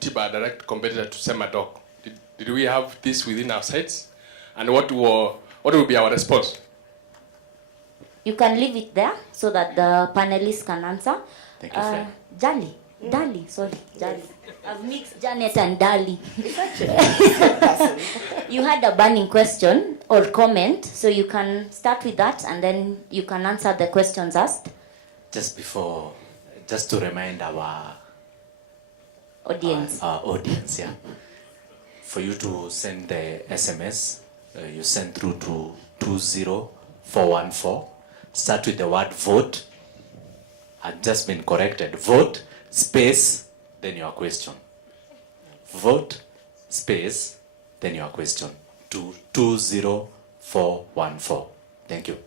MTIBA a direct competitor to Semadoc? Did we have this within our sites? And what will be our response? You can leave it there so that the panelists can answer. Thank you, Fred. Dali. Dali, sorry. Dali. I've mixed Janet and Dali. You had a burning question or comment, so you can start with that and then you can answer the questions asked. Just to remind our audience. Our audience, yeah. For you to send the SMS, you send through to 20414. Start with the word vote. I've just been corrected. Vote, space, then your question. Vote, space, then your question. To 20414. Thank you.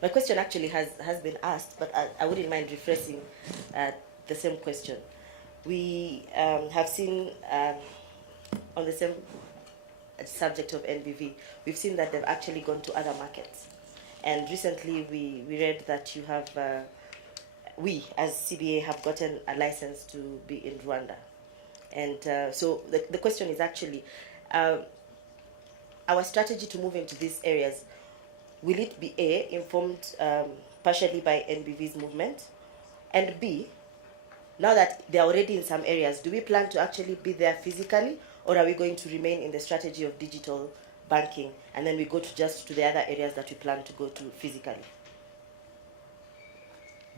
My question actually has been asked, but I wouldn't mind rephrasing the same question. We have seen on the same subject of NBV, we've seen that they've actually gone to other markets. And recently we read that you have, we as CBA have gotten a license to be in Rwanda. And so the question is actually, our strategy to move into these areas, will it be A, informed partially by NBV's movement, and B, now that they're already in some areas, do we plan to actually be there physically, or are we going to remain in the strategy of digital banking, and then we go to the other areas that we plan to go to physically?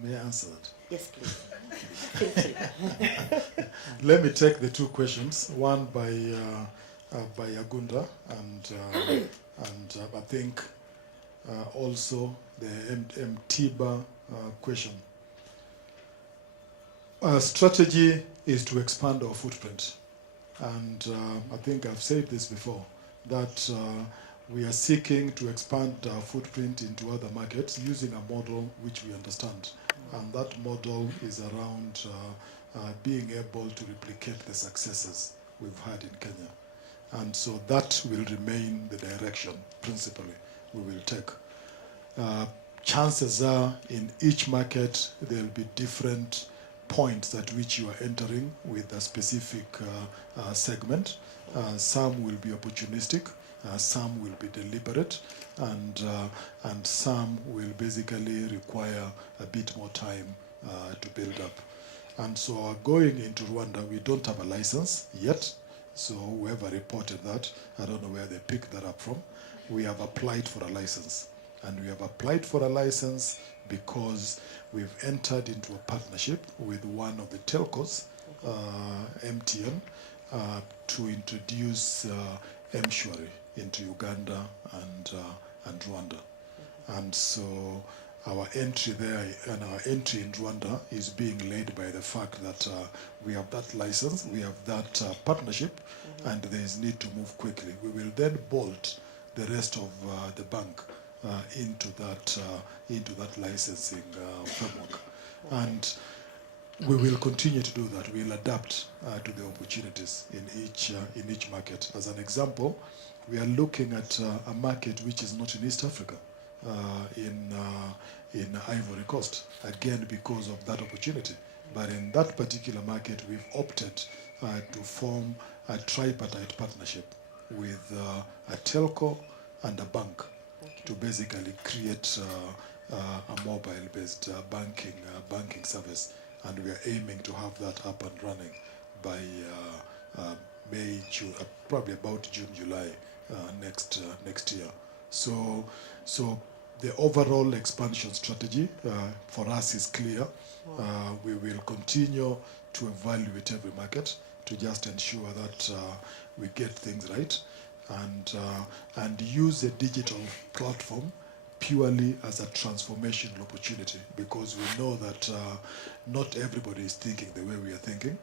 May I answer that? Yes, please. Feel free. Let me take the two questions, one by Agunda and I think also the MTIBA question. Our strategy is to expand our footprint. And I think I've said this before, that we are seeking to expand our footprint into other markets using a model which we understand. And that model is around being able to replicate the successes we've had in Kenya. And so that will remain the direction, principally, we will take. Chances are in each market there will be different points at which you are entering with a specific segment. Some will be opportunistic, some will be deliberate, and some will basically require a bit more time to build up. And so going into Rwanda, we don't have a license yet. So whoever reported that, I don't know where they picked that up from. We have applied for a license. And we have applied for a license because we've entered into a partnership with one of the telcos, MTN, to introduce M-Shwari into Uganda and Rwanda. And so our entry there and our entry in Rwanda is being led by the fact that we have that license, we have that partnership, and there is need to move quickly. We will then bolt the rest of the bank into that licensing framework, and we will continue to do that. We'll adapt to the opportunities in each market. As an example, we are looking at a market which is not in East Africa, in Ivory Coast, again because of that opportunity. But in that particular market, we've opted to form a tripartite partnership with a telco and a bank, to basically create a mobile-based banking service, and we are aiming to have that up and running by May, June, probably about June, July next year. So the overall expansion strategy for us is clear. We will continue to evaluate every market to just ensure that we get things right, and use a digital platform purely as a transformational opportunity, because we know that not everybody is thinking the way we are thinking,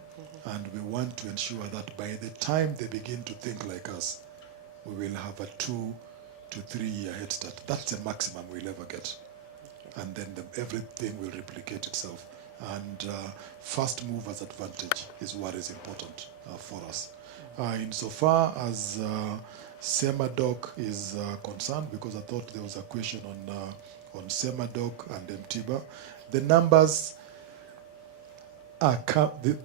and we want to ensure that by the time they begin to think like us, we will have a 2 to 3 year head start. That's the maximum we'll ever get. And then everything will replicate itself. And first movers advantage is what is important for us. Insofar as Semadoc is concerned, because I thought there was a question on Semadoc and MTIBA, the numbers The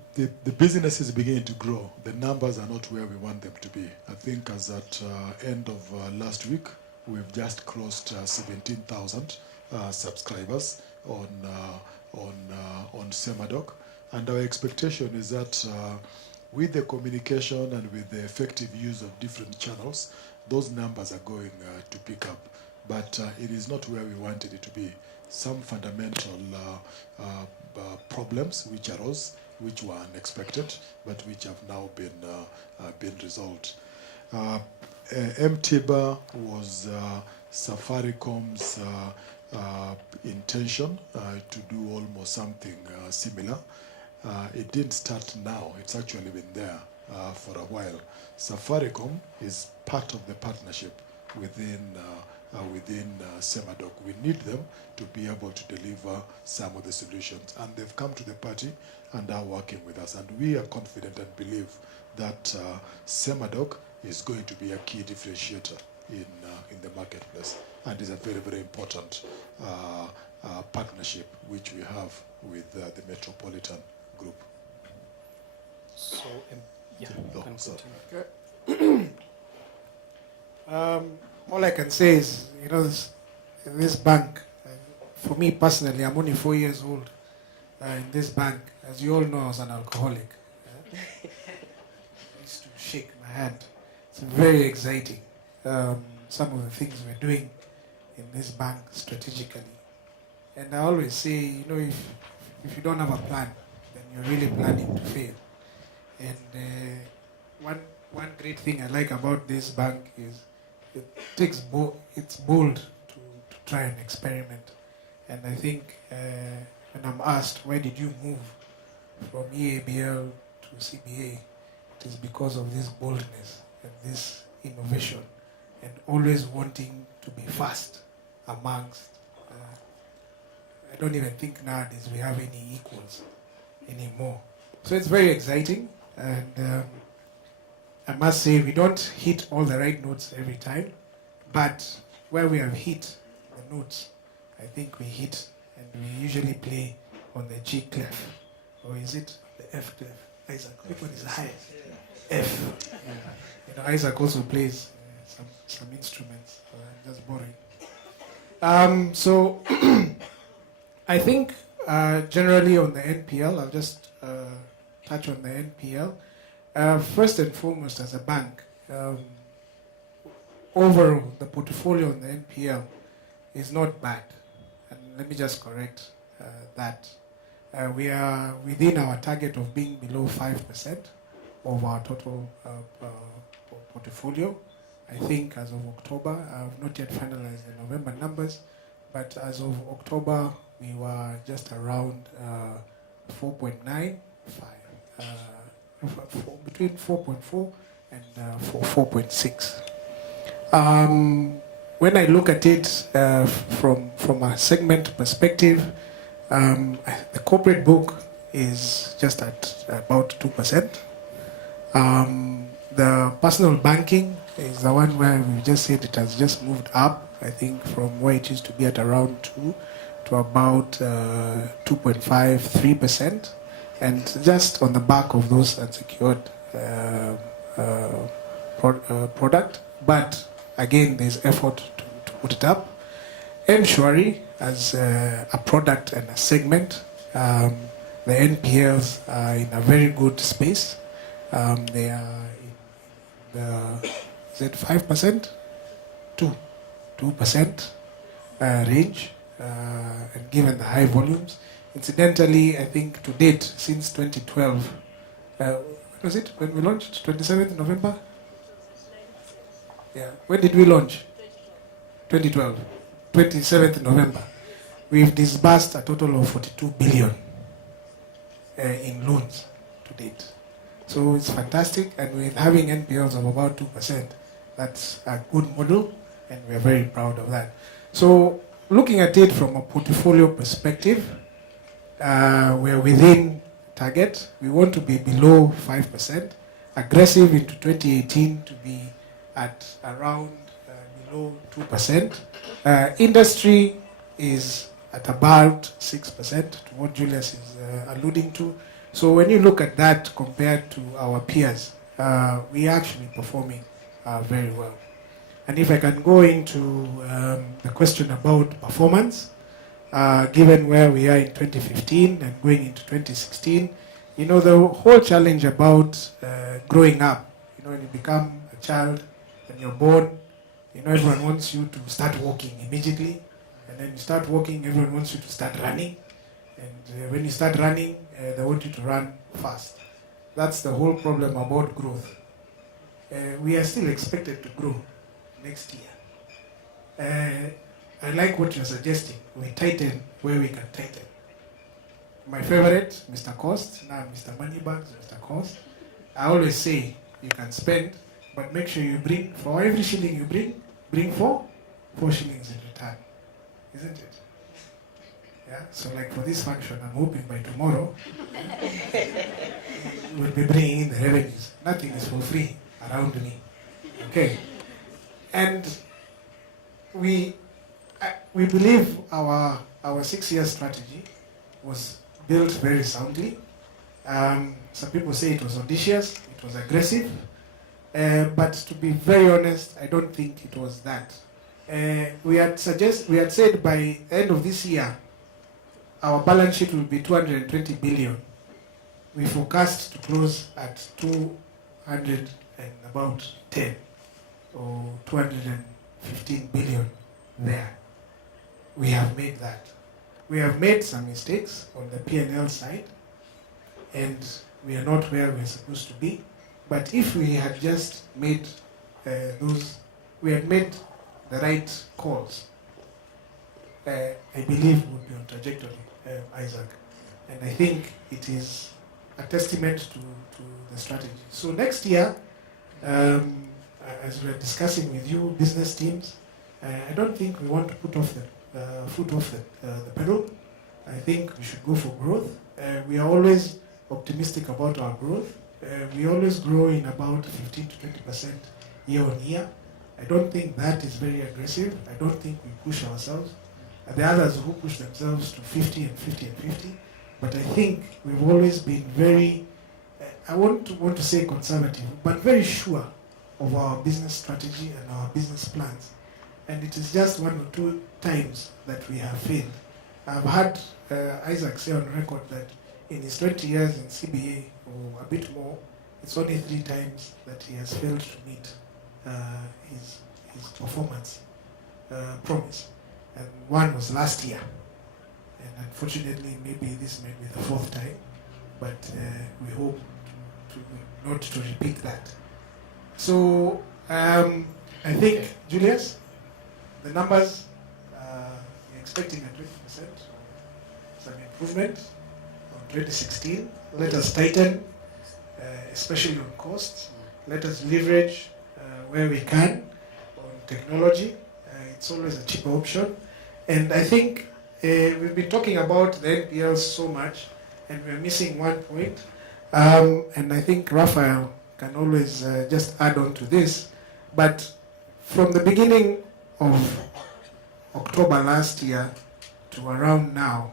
business is beginning to grow. The numbers are not where we want them to be. I think as at end of last week, we've just crossed 17,000 subscribers on Semadoc, and our expectation is that with the communication and with the effective use of different channels, those numbers are going to pick up. But it is not where we wanted it to be. Some fundamental problems which arose, which were unexpected, but which have now been resolved. MTIBA was Safaricom's intention to do almost something similar. It didn't start now, it's actually been there for a while. Safaricom is part of the partnership within Semadoc. We need them to be able to deliver some of the solutions, and they've come to the party and are working with us, and we are confident and believe that Semadoc is going to be a key differentiator in the marketplace, and is a very, very important partnership which we have with the Metropolitan Group. So, yeah, No, you can sorry. continue. All I can say is, this bank, for me personally, I'm only 4 years old in this bank. As you all know, I was an alcoholic. I used to shake my hand. It's very exciting. Some of the things we're doing in this bank strategically. And I always say, if you don't have a plan, then you're really planning to fail. And one great thing I like about this bank is it's bold to try and experiment. And I think when I'm asked, why did you move from EABL to CBA, it is because of this boldness and this innovation and always wanting to be fast amongst. I don't even think nowadays we have any equals anymore. So it's very exciting, and I must say we don't hit all the right notes every time, but where we have hit the notes, I think we hit, and we usually play on the G clef, or is it the F clef? Isaac, which one is high? F. Yeah. Isaac also plays some instruments. I'm just borrowing. So I think generally on the NPL, I'll just touch on the NPL. First and foremost, as a bank, overall, the portfolio on the NPL is not bad. And let me just correct that. We are within our target of being below 5% of our total portfolio. I think as of October, I've not yet finalized the November numbers, but as of October, we were just around 4.95, between 4.4 and 4.6. When I look at it from a segment perspective, the corporate book is just at about 2%. The personal banking is the one where we just said it has just moved up, I think, from where it used to be at around 2 to about 2.5, 3%. And just on the back of those unsecured product. But again, there's effort to put it up. Mshwari as a product and a segment, the NPLs are in a very good space. They are in the, is it 5%? 2% range, and given the high volumes. Incidentally, I think to date, since 2012, was it when we launched? 27th November? Yeah. When did we launch? 2012. 27th November. We've disbursed a total of 42 billion in loans to date. So it's fantastic, and with having NPLs of about 2%, that's a good model, and we're very proud of that. So looking at it from a portfolio perspective, we're within target. We want to be below 5%, aggressive into 2018 to be at around below 2%. Industry is at about 6%, to what Julius is alluding to. So when you look at that compared to our peers, we are actually performing very well. And if I can go into the question about performance, given where we are in 2015 and going into 2016, you know, the whole challenge about growing up, you know, when you become a child, when you're born, you know, everyone wants you to start walking immediately. And then you start walking, everyone wants you to start running. And when you start running, they want you to run fast. That's the whole problem about growth. We are still expected to grow next year. I like what you're suggesting. We tighten where we can tighten. My favorite, Mr. Cost, now Mr. Moneybags, Mr. Cost. I always say you can spend, but make sure you bring, for every shilling you bring four shillings in return. Isn't it? Yeah? So like for this function, I'm hoping by tomorrow, we'll be bringing in the revenues. Nothing is for free around me. Okay? And we believe our 6-year strategy was built very soundly. Some people say it was audacious, it was aggressive, but to be very honest, I don't think it was that. We had said by the end of this year, our balance sheet will be 220 billion. We forecast to close at 210 or 215 billion there. We have made that. We have made some mistakes on the P&L side, and we are not where we're supposed to be. But if we had just made we had made the right calls, I believe we would be on trajectory, Isaac. And I think it is a testament to the strategy. So next year, as we're discussing with you, business teams, I don't think we want to put off the foot off the pedal. I think we should go for growth. We are always optimistic about our growth. We always grow in about 15 to 20% year on year. I don't think that is very aggressive. I don't think we push ourselves. The others who push themselves to 50 and 50 and 50. But I think we've always been very, I want to say conservative, but very sure of our business strategy and our business plans. And it is just 1 or 2 times that we have failed. I've had Isaac say on record that in his 20 years in CBA, or a bit more, it's only 3 times that he has failed to meet his performance promise. And one was last year. And unfortunately, maybe this may be the 4th time, but we hope not to repeat that. So I think, Julius, the numbers, we're expecting a 20%, some improvement on 2016. Let us tighten, especially on costs. Let us leverage where we can on technology. It's always a cheaper option. And I think we've been talking about the NPLs so much, and we're missing one point. And I think Raphael can always just add on to this. But from the beginning of October last year to around now,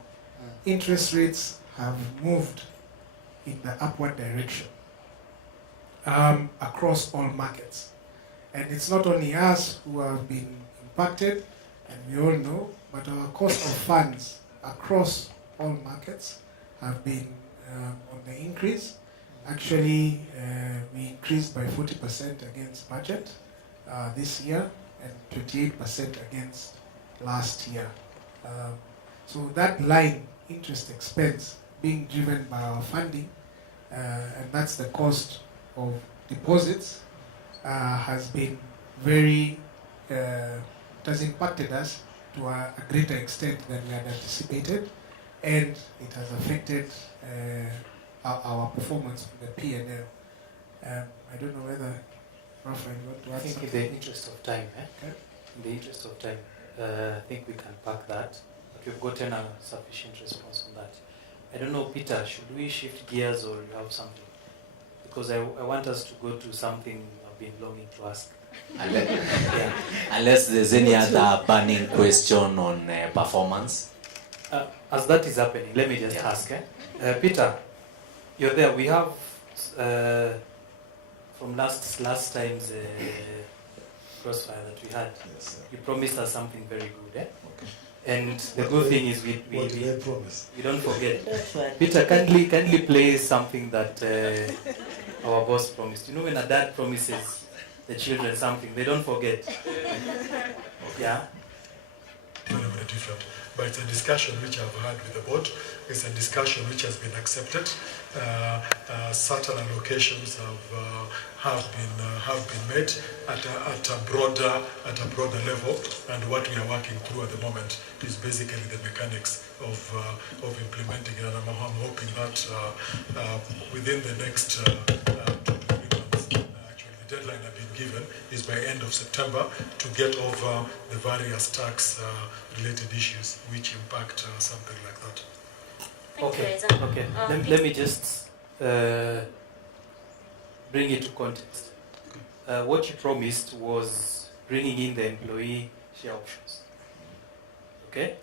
interest rates have moved in the upward direction across all markets. And it's not only us who have been impacted, and we all know, but our cost of funds across all markets have been on the increase. Actually, we increased by 40% against budget this year and 28% against last year. So that line, interest expense, being driven by our funding, and that's the cost of deposits, has been very, it has impacted us to a greater extent than we had anticipated, and it has affected our performance with the P&L. I don't know whether, Raphael, you want to add something? In the interest of time, Okay. in the interest of time, I think we can park that, but we've gotten a sufficient response on that. I don't know, Peter, should we shift gears or you have something? Because I want us to go to something I've been longing to ask. Unless there's any other burning question on performance. As that is happening, let me just ask. Peter, You're there. We have from last time's Crossfire that we had. Yes, sir. You promised us something very good, eh? Okay. And the good thing is What did I promise? we don't forget. Don't worry. Peter, kindly play something that our boss promised. You know, when a dad promises the children something, they don't forget. Yeah. Very, very different. But it's a discussion which I've had with the board. It's a discussion which has been accepted. Certain allocations have been made at a broader level, and what we are working through at the moment is basically the mechanics of implementing it. And I'm hoping that within the next 2 to 3 months, actually the deadline I've been given is by end of September to get over the various tax related issues which impact something like that. Okay. Okay. Let me just bring it to context. What you promised was bringing in the employee share options. Okay?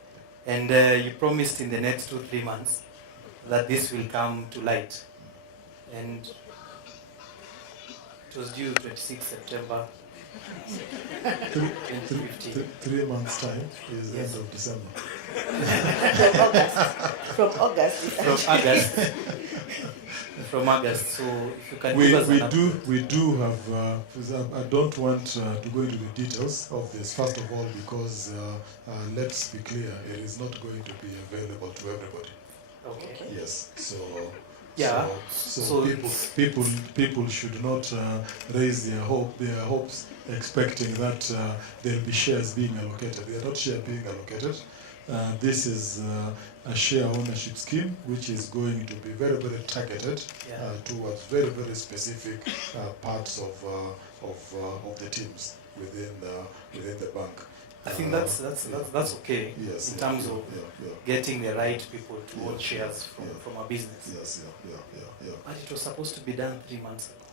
And you promised in the next 2-3 months that this will come to light. And it was due 26 September 2015. 3 months time is Yes. end of December. From August. From August. So if you can give us an update. We do have. I don't want to go into the details of this. First of all, because let's be clear, it is not going to be available to everybody. Okay. Yes. So. Yeah. So people should not raise their hopes expecting that there'll be shares being allocated. They are not shares being allocated. This is a share ownership scheme which is going to be very, very targeted towards very, very specific parts of the teams within the bank. I think that's okay. Yes, in terms of getting the right people to own shares from a business. Yes, yeah. But it was supposed to be done 3 months ago.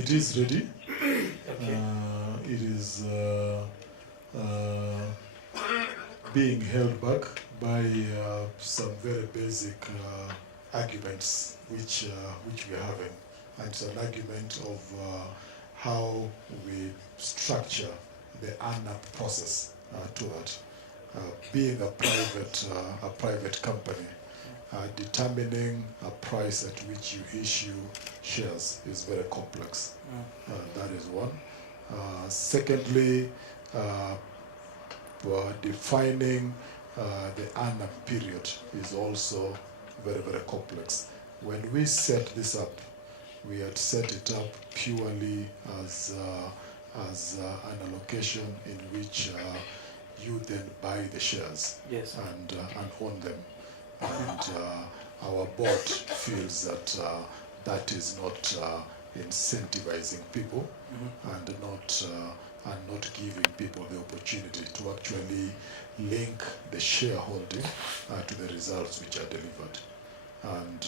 It is ready. Okay. It is being held back by some very basic arguments which we are having. And it's an argument of how we structure the ANAP process to that. Being a private company, determining a price at which you issue shares is very complex. That is one. Secondly, defining the ANAP period is also very, very complex. When we set this up, we had set it up purely as an allocation in which you then buy the shares and own them. And our board feels that that is not incentivizing people and not giving people the opportunity to actually link the shareholding to the results which are delivered. And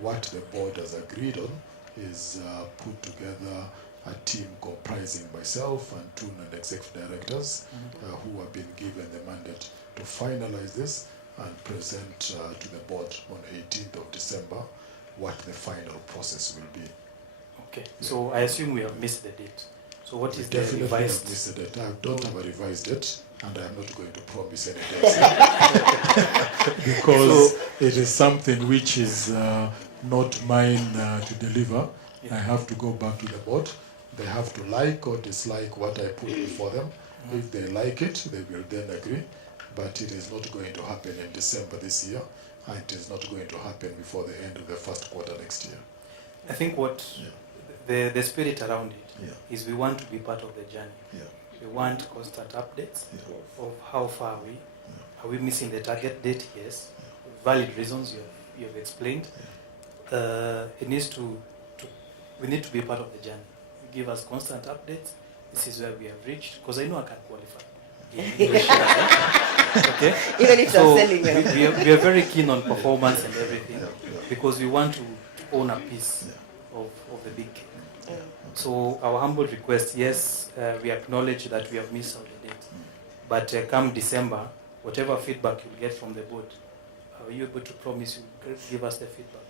what the board has agreed on is put together a team comprising myself and 2 non-executive directors who have been given the mandate to finalize this and present to the board on 18th of December what the final process will be. Okay. So I assume we have missed the date. So what is the Definitely revised? have missed it. I don't have a revised date, and I'm not going to promise any dates because it is something which is not mine to deliver. I have to go back to the board. They have to like or dislike what I put before them. If they like it, they will then agree. But it is not going to happen in December this year, and it is not going to happen before the end of the first quarter next year. I think what the spirit around it is we want to be part of the journey. We want constant updates of how far are we. Are we missing the target date? Yes. Valid reasons you have explained. It needs we need to be part of the journey. You give us constant updates. This is where we have reached. Because I know I can qualify. Okay. Even if So they're selling them. we are very keen on performance and everything because we want to own a piece of the big cake. So our humble request, yes, we acknowledge that we have missed out the date. But come December, whatever feedback you'll get from the board, are you able to promise you give us the feedback?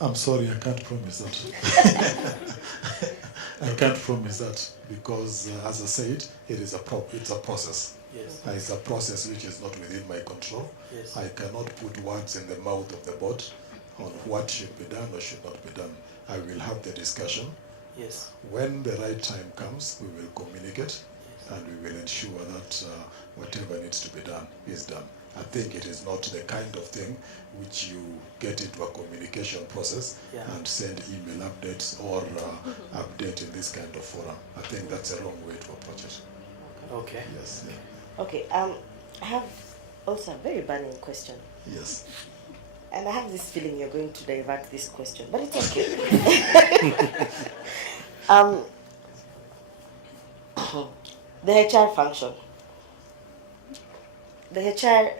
I'm sorry, I can't promise that. I can't promise that because, as I said, it's a process. Yes. It's a process which is not within my control. Yes. I cannot put words in the mouth of the board on what should be done or should not be done. I will have the discussion. Yes. When the right time comes, we will communicate and we will ensure that whatever needs to be done is done. I think it is not the kind of thing which you get into a communication process and send email updates or update in this kind of forum. I think that's a wrong way to approach it. Okay. Yes. Okay. I have also a very burning question. Yes. And I have this feeling you're going to divert this question, but it's okay. The HR function. The HR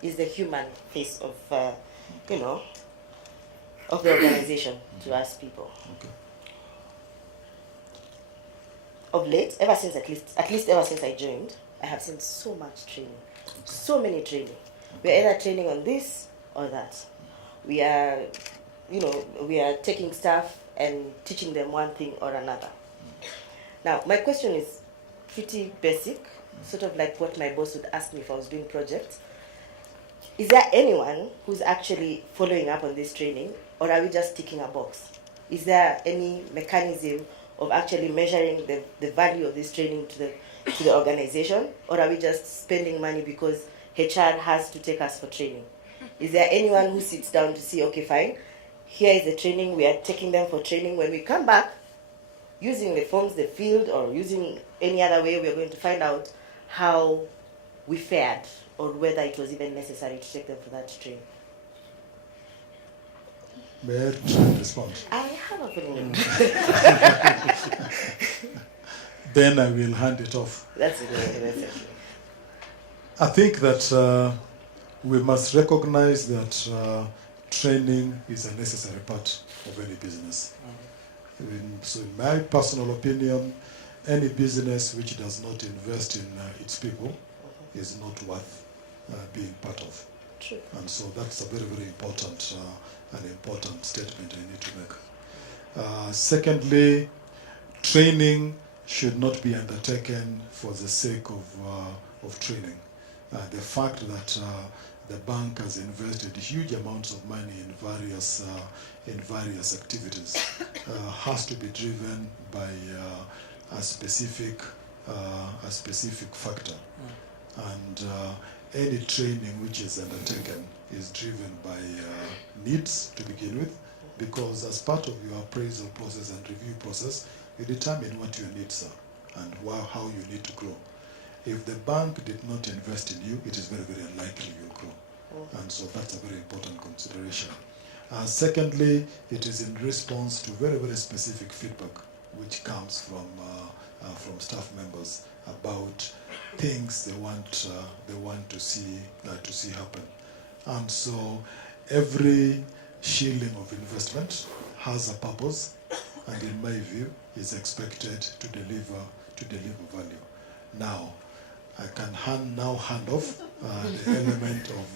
is the human face of, of the organization to us people. Okay. Of late, at least ever since I joined, I have seen so much training, so many training. We're either training on this or that. We are taking staff and teaching them one thing or another. Now, my question is pretty basic, sort of like what my boss would ask me if I was doing projects. Is there anyone who's actually following up on this training, or are we just ticking a box? Is there any mechanism of actually measuring the value of this training to the organization, or are we just spending money because HR has to take us for training? Is there anyone who sits down to see, okay, fine, here is the training, we are taking them for training. When we come back, using the forms they filled or using any other way, we are going to find out how we fared or whether it was even necessary to take them for that training. May I respond? I have a feeling. Then I will hand it off. That's it. I think that we must recognize that training is a necessary part of any business. So in my personal opinion, any business which does not invest in its people is not worth being part of. True. And so that's a very, very important statement I need to make. Secondly, training should not be undertaken for the sake of training. The fact that the bank has invested huge amounts of money in various activities has to be driven by a specific factor, and any training which is undertaken is driven by needs to begin with, because as part of your appraisal process and review process, you determine what your needs are and how you need to grow. If the bank did not invest in you, it is very, very unlikely you'll grow. And so that's a very important consideration. Secondly, it is in response to very, very specific feedback which comes from staff members about things they want to see happen. And so every shilling of investment has a purpose, and in my view is expected to deliver value. Now, I can hand off the element of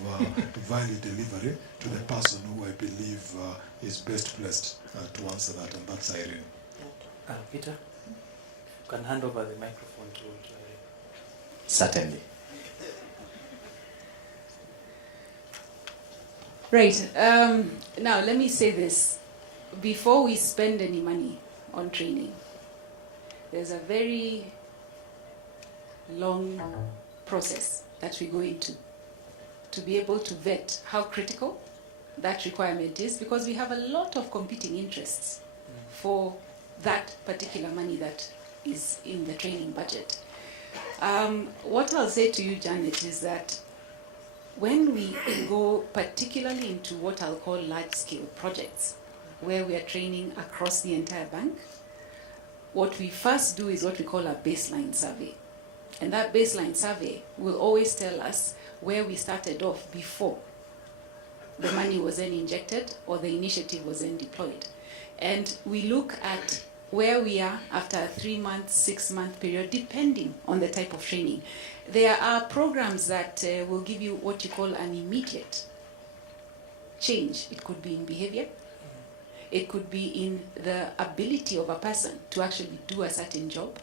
value delivery to the person who I believe is best placed to answer that, and that's Irene. Peter, you can hand over the microphone to Irene. Certainly. Right. Now, let me say this. Before we spend any money on training, there's a very long process that we go into to be able to vet how critical that requirement is, because we have a lot of competing interests for that particular money that is in the training budget. What I'll say to you, Janet, is that when we go particularly into what I'll call large-scale projects, where we are training across the entire bank, what we first do is what we call a baseline survey. And that baseline survey will always tell us where we started off before the money was then injected or the initiative was then deployed. And we look at where we are after a 3-month, 6-month period, depending on the type of training. There are programs that will give you what you call an immediate change. It could be in behavior, It could be in the ability of a person to actually do a certain job.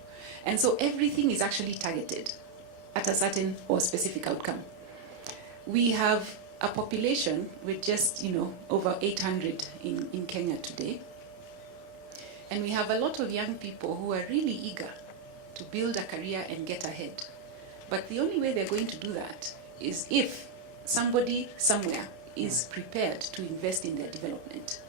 And so everything is actually targeted at a certain or specific outcome. We have a population with just, over 800 in Kenya today. And we have a lot of young people who are really eager to build a career and get ahead. But the only way they're going to do that is if somebody somewhere is prepared to invest in their development.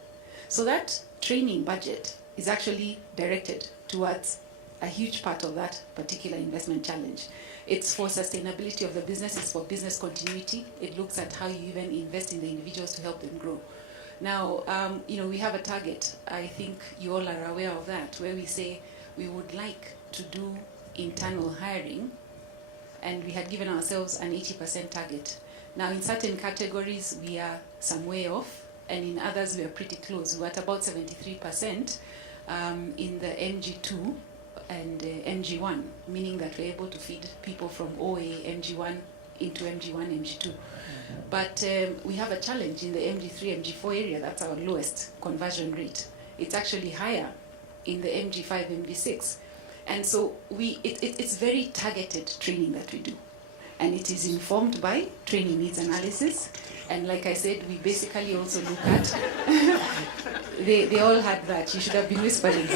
So that training budget is actually directed towards a huge part of that particular investment challenge. It's for sustainability of the business, it's for business continuity. It looks at how you even invest in the individuals to help them grow. Now, we have a target, I think you all are aware of that, where we say we would like to do internal hiring, and we had given ourselves an 80% target. Now, in certain categories, we are some way off, and in others, we are pretty close. We're at about 73% in the MG2 and MG1, meaning that we're able to feed people from OA, MG1 into MG1, MG2. But we have a challenge in the MG3, MG4 area. That's our lowest conversion rate. It's actually higher in the MG5, MG6. And so it's very targeted training that we do. And it is informed by training needs analysis. And like I said, we basically also look at... they all had that. You should have been whispering.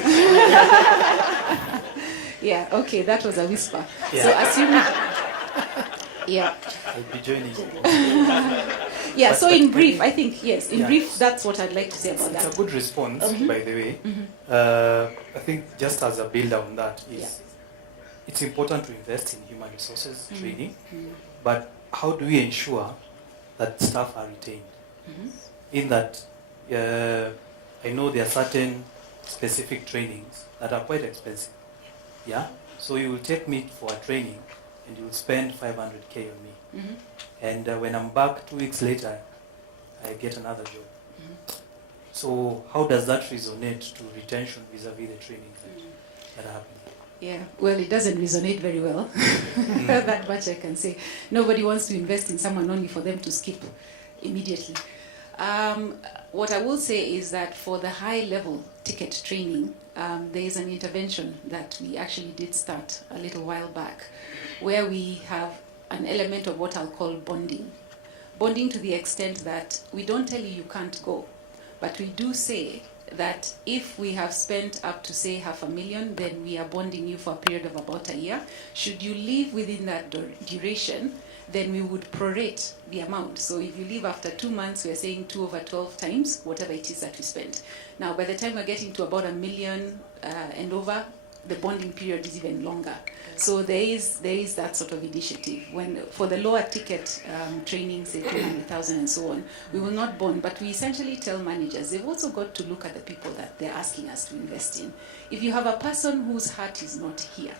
Yeah, okay, that was a whisper. Yeah. So assuming... Yeah. I'll be joining. Yeah, But- so but in I brief, think- I think, yes, in Yeah. brief, that's what I'd like to say about It's that. a good response, by the way. I think just as a build on that is, it's important to invest in human resources training, but how do we ensure that staff are retained? In that, I know there are certain specific trainings that are quite expensive. Yeah, so you will take me for a training, and you will spend 500K on me, and when I'm back 2 weeks later, I get another job. So how does that resonate to retention vis-a-vis the trainings that are happening? Yeah, well, it doesn't resonate very well. That much I can say. Nobody wants to invest in someone only for them to skip immediately. What I will say is that for the high-level ticket training, there is an intervention that we actually did start a little while back, where we have an element of what I'll call bonding. Bonding to the extent that we don't tell you can't go, but we do say that if we have spent up to, say, $500,000, then we are bonding you for a period of about a year. Should you leave within that duration, then we would prorate the amount. So if you leave after 2 months, we're saying 2 over 12 times whatever it is that we spent. Now, by the time we're getting to about $1 million and over, the bonding period is even longer. So there is that sort of initiative. When for the lower ticket training, say 200,000 and so on, we will not bond, but we essentially tell managers they've also got to look at the people that they're asking us to invest in. If you have a person whose heart is not here,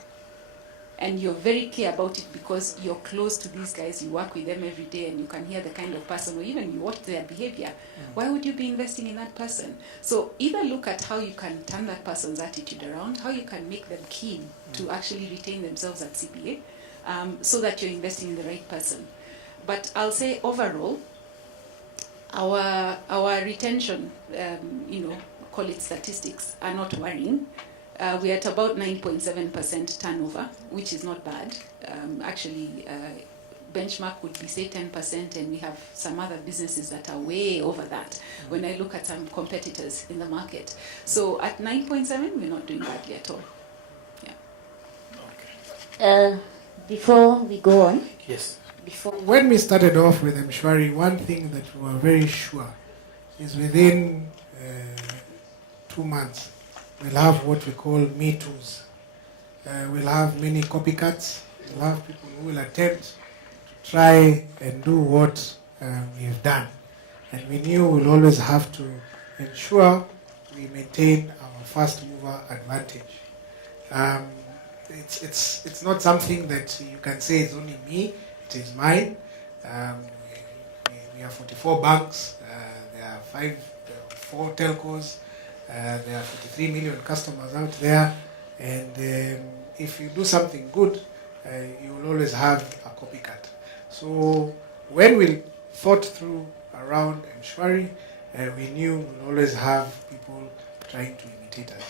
and you're very clear about it because you're close to these guys, you work with them every day, and you can hear the kind of person, or even you watch their behavior, why would you be investing in that person? So either look at how you can turn that person's attitude around, how you can make them keen to actually retain themselves at CBA, so that you're investing in the right person. But I'll say overall, our retention, call it statistics, are not worrying. We're at about 9.7% turnover, which is not bad. Benchmark would be, say, 10%, and we have some other businesses that are way over that when I look at some competitors in the market. So at 9.7, we're not doing badly at all. Yeah. Before we go on, Yes. When we started off with Mshwari, one thing that we were very sure is within 2 months, we'll have what we call Me Too's. We'll have many copycats. We'll have people who will attempt to try and do what we've done. And we knew we'll always have to ensure we maintain our first mover advantage. It's not something that you can say it's only me, it is mine. We have 44 banks, there are 4 telcos, there are 43 million customers out there, and if you do something good, you will always have a copycat. So when we thought through around Mshwari, we knew we'll always have people trying to imitate us.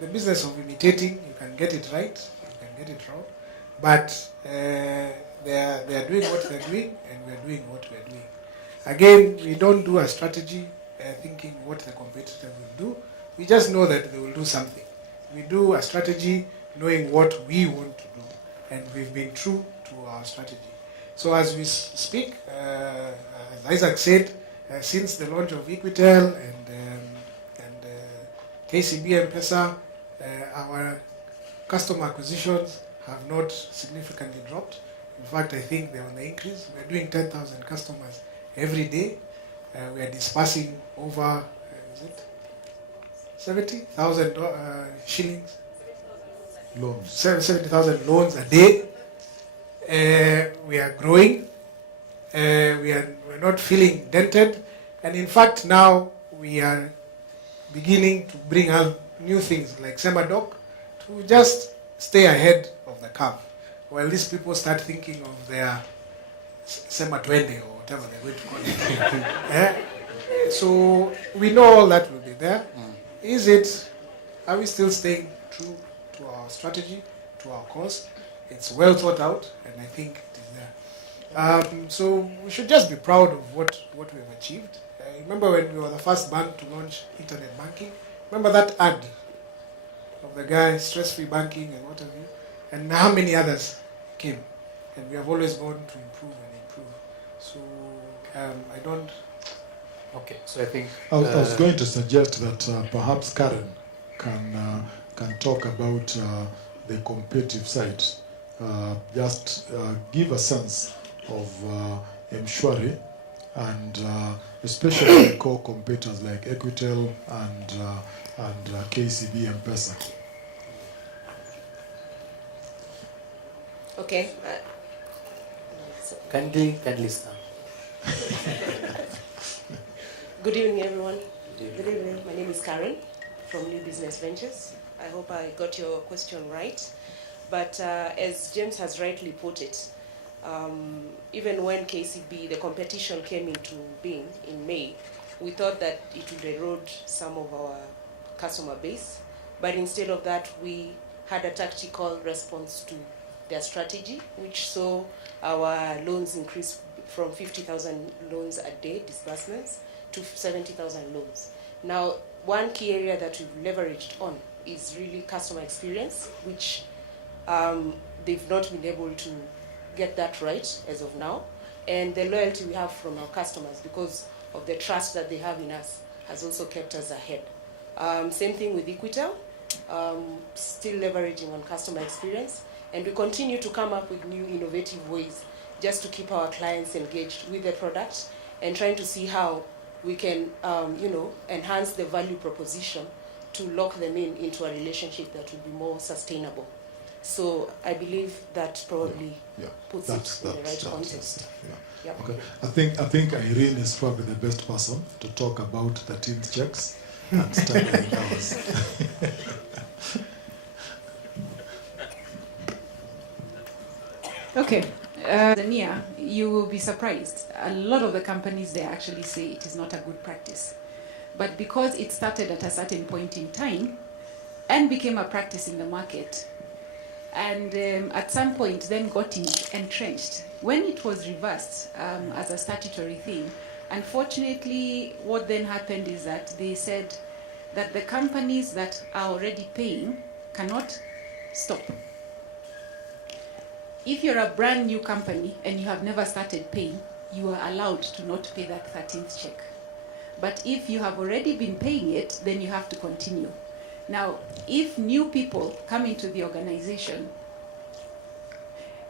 The business of imitating, you can get it right, you can get it wrong, but they are doing what they're doing, and we're doing what we're doing. Again, we don't do a strategy thinking what the competitor will do. We just know that they will do something. We do a strategy knowing what we want to do, and we've been true to our strategy. So as we speak, as Isaac said, since the launch of Equitel and KCB and PESA, our customer acquisitions have not significantly dropped. In fact, I think they're on the increase. We're doing 10,000 customers every day. We are dispersing over, 70,000 shillings? Loans. 70,000 loans a day. We are growing. We're not feeling dented. And in fact, now we are beginning to bring out new things like SemaDoc to just stay ahead of the curve. While these people start thinking of their Sema-Twende or whatever they're going to call it. So we know all that will be there. Are we still staying true to our strategy, to our course? It's well thought out, and I think it is there. So we should just be proud of what we've achieved. Remember when we were the first bank to launch internet banking? Remember that ad of the guy, stress-free banking and what have you? And how many others came? And we have always gone to improve and improve. So I don't... Okay, so I think... I was going to suggest that perhaps Karen can talk about the competitive side. Just give a sense of M-Shwari and especially the core competitors like Equitel and KCB and PESA. Okay. Kindly stand. Good evening, everyone. Good evening. My name is Karen from New Business Ventures. I hope I got your question right. But as James has rightly put it, even when KCB, the competition came into being in May, we thought that it would erode some of our customer base. But instead of that, we had a tactical response to their strategy, which saw our loans increase from 50,000 loans a day disbursements to 70,000 loans. Now, one key area that we've leveraged on is really customer experience, which they've not been able to get that right as of now. And the loyalty we have from our customers because of the trust that they have in us has also kept us ahead. Same thing with Equitel, still leveraging on customer experience. And we continue to come up with new innovative ways just to keep our clients engaged with the product and trying to see how we can, enhance the value proposition to lock them into a relationship that will be more sustainable. So I believe that probably puts it in the right context. Yeah. Okay. I think Irene is probably the best person to talk about the team's checks and staggering hours. Okay. Tanzania, you will be surprised. A lot of the companies there actually say it is not a good practice. But because it started at a certain point in time and became a practice in the market, and at some point then got entrenched, when it was reversed as a statutory thing, unfortunately what then happened is that they said that the companies that are already paying cannot stop. If you're a brand new company and you have never started paying, you are allowed to not pay that 13th check. But if you have already been paying it, then you have to continue. Now, if new people come into the organization,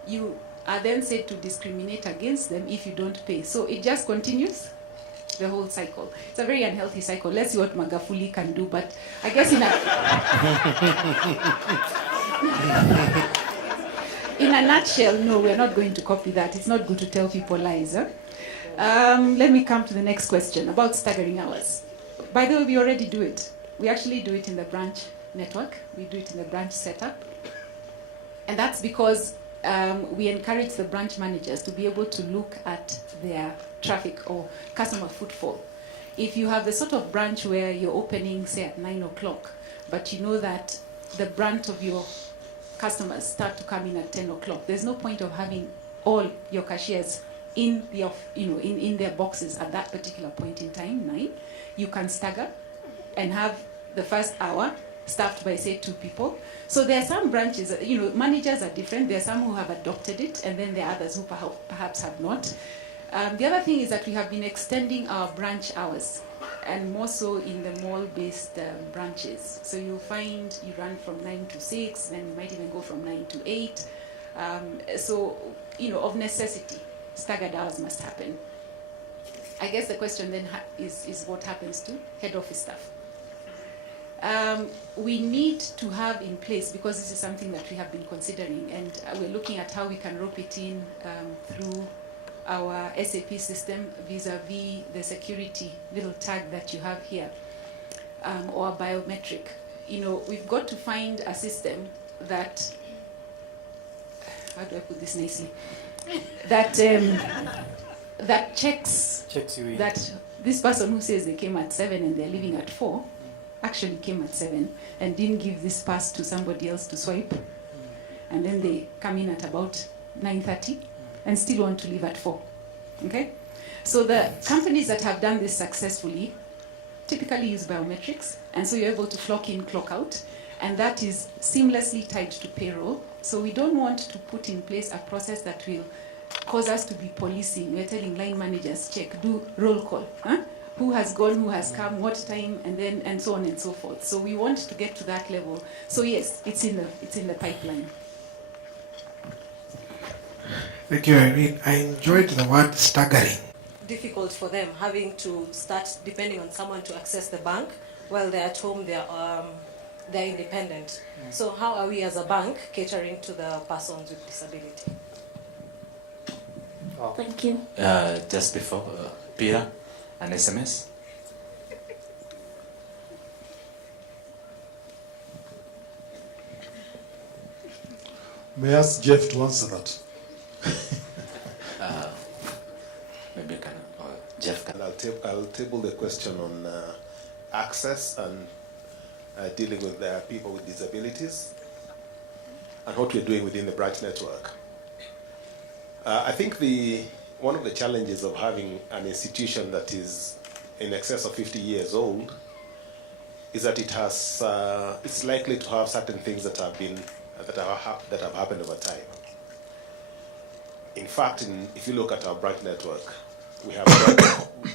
you are then said to discriminate against them if you don't pay. So it just continues the whole cycle. It's a very unhealthy cycle. Let's see what Magafuli can do, but I guess in a nutshell, no, we're not going to copy that. It's not good to tell people lies. Let me come to the next question about staggering hours. By the way, we already do it. We actually do it in the branch network. We do it in the branch setup. And that's because we encourage the branch managers to be able to look at their traffic or customer footfall. If you have the sort of branch where you're opening, say, at 9 o'clock, but you know that the brunt of your customers start to come in at 10 o'clock, there's no point of having all your cashiers in their boxes at that particular point in time, 9. You can stagger and have the first hour staffed by, say, 2 people. So there are some branches, managers are different. There are some who have adopted it, and then there are others who perhaps have not. The other thing is that we have been extending our branch hours, and more so in the mall-based branches. So you'll find you run from 9 to 6, then you might even go from 9 to 8. So, of necessity, staggered hours must happen. I guess the question then is what happens to head office staff? We need to have in place, because this is something that we have been considering, and we're looking at how we can rope it in through our SAP system vis-a-vis the security little tag that you have here, or biometric. We've got to find a system that, how do I put this nicely, that that checks you in. that this person who says they came at 7 and they're leaving at 4 actually came at 7 and didn't give this pass to somebody else to swipe, and then they come in at about 9:30 and still want to leave at 4. Okay? So the companies that have done this successfully typically use biometrics, and so you're able to clock in, clock out, and that is seamlessly tied to payroll. So we don't want to put in place a process that will cause us to be policing. We're telling line managers, check, do roll call. Who has gone, who has come, what time, and so on and so forth. So we want to get to that level. So yes, it's in the pipeline. Thank you, Irene. I enjoyed the word staggering. Difficult for them having to start depending on someone to access the bank while they're at home. They're independent. So how are we as a bank catering to the persons with disability? Thank you. Just before, Peter, an SMS. May I ask Jeff to answer that? Maybe I can, or Jeff can. And I'll table the question on access and dealing with people with disabilities and what we're doing within the branch network. I think one of the challenges of having an institution that is in excess of 50 years old is that it's likely to have certain things that have happened over time. In fact, if you look at our branch network,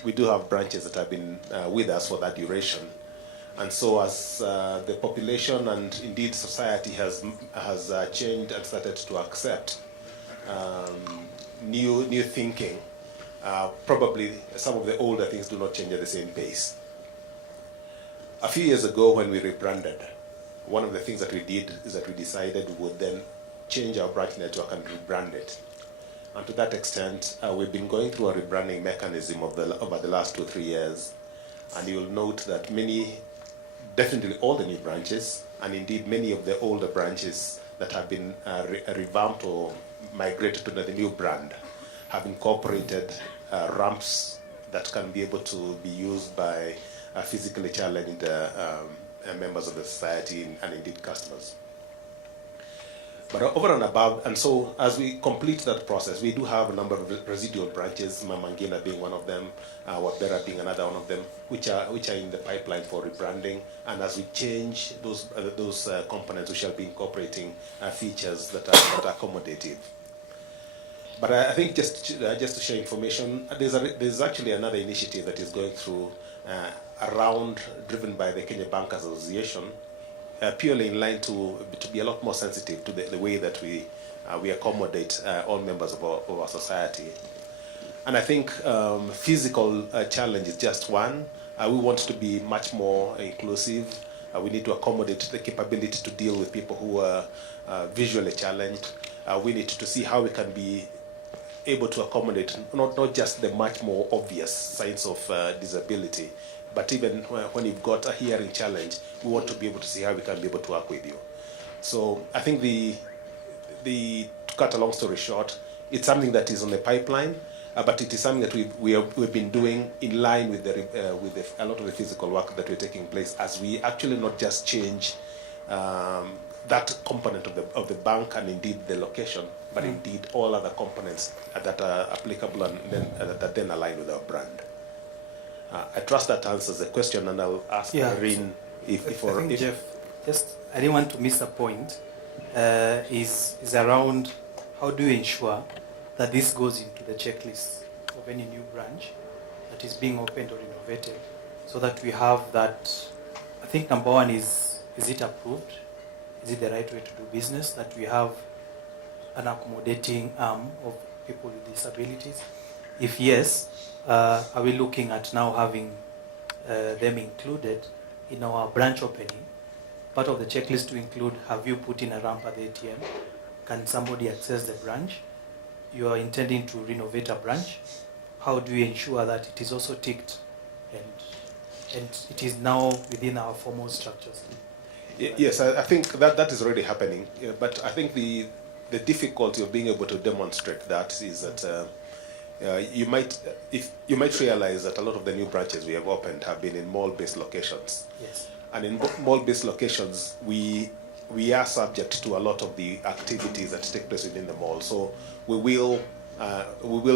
we do have branches that have been with us for that duration. And so as the population and indeed society has changed and started to accept new thinking, probably some of the older things do not change at the same pace. A few years ago when we rebranded, one of the things that we did is that we decided we would then change our branch network and rebrand it. And to that extent, we've been going through a rebranding mechanism over the last 2 or 3 years. And you'll note that definitely all the new branches, and indeed many of the older branches that have been revamped or migrated to the new brand, have incorporated ramps that can be able to be used by physically challenged members of the society and indeed customers. But over and above, and so as we complete that process, we do have a number of residual branches, Mamangina being one of them, Wabera being another one of them, which are in the pipeline for rebranding. And as we change those components, we shall be incorporating features that are accommodative. But I think just to share information, there's actually another initiative that is going through driven by the Kenya Bankers Association, purely in line to be a lot more sensitive to the way that we accommodate all members of our society. And I think physical challenge is just one. We want to be much more inclusive. We need to accommodate the capability to deal with people who are visually challenged. We need to see how we can be able to accommodate not just the much more obvious signs of disability, but even when you've got a hearing challenge, we want to be able to see how we can be able to work with you. So I think to cut a long story short, it's something that is on the pipeline. but it is something that we've been doing in line with a lot of the physical work that we're taking place, as we actually not just change that component of the bank and indeed the location, but indeed all other components that are applicable and then, that then align with our brand. I trust that answers the question, and I'll ask Irene if Jeff, just I didn't want to miss a point. Is around how do you ensure that this goes into the checklist of any new branch that is being opened or innovated, so that we have that. I think number one is it approved? Is it the right way to do business? That we have an accommodating arm of people with disabilities? If yes, are we looking at now having them included in our branch opening? Part of the checklist to include, have you put in a ramp at the ATM? Can somebody access the branch? You are intending to renovate a branch. How do you ensure that it is also ticked and it is now within our formal structures? Yes, I think that is already happening. But I think the difficulty of being able to demonstrate that is that you might realize that a lot of the new branches we have opened have been in mall-based locations. Yes. And in mall-based locations, we are subject to a lot of the activities that take place within the mall. So we will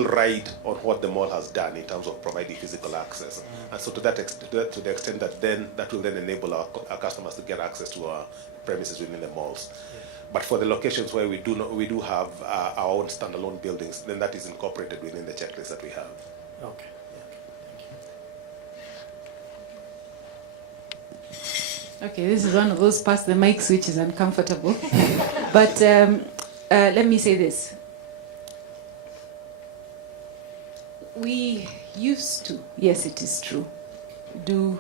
ride on what the mall has done in terms of providing physical access. And so to the extent that that will then enable our customers to get access to our premises within the malls. But for the locations where we do have our own standalone buildings, then that is incorporated within the checklist that we have. Okay. Okay, this is one of those pass the mic which is uncomfortable. But let me say this. We used to, yes, it is true, do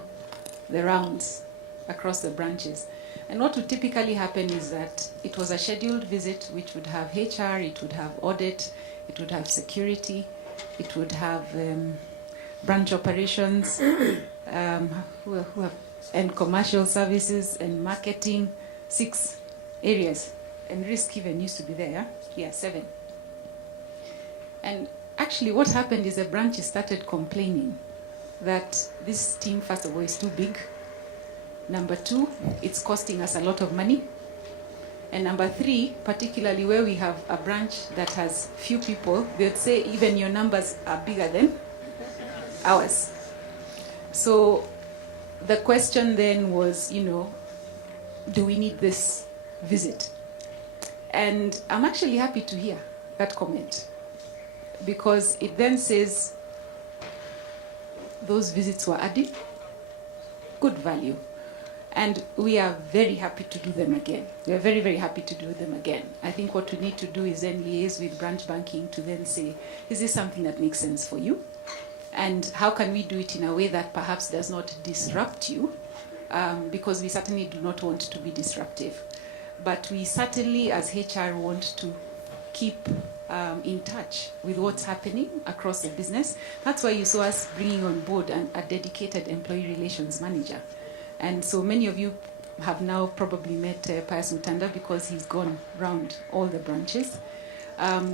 the rounds across the branches. And what would typically happen is that it was a scheduled visit which would have HR, it would have audit, it would have security, it would have branch operations, and commercial services and marketing, 6 areas. And risk even used to be there, yeah, 7. And actually what happened is the branches started complaining that this team, first of all, is too big. Number 2, it's costing us a lot of money. And number 3, particularly where we have a branch that has few people, they'd say even your numbers are bigger than ours. So the question then was, do we need this visit? And I'm actually happy to hear that comment, because it then says those visits were adding good value. And we are very happy to do them again. We are very, very happy to do them again. I think what we need to do is then liaise with branch banking to then say, is this something that makes sense for you? And how can we do it in a way that perhaps does not disrupt you? Because we certainly do not want to be disruptive. But we certainly, as HR, want to keep in touch with what's happening across the business. That's why you saw us bringing on board a dedicated employee relations manager. And so many of you have now probably met Pius Mutanda because he's gone round all the branches.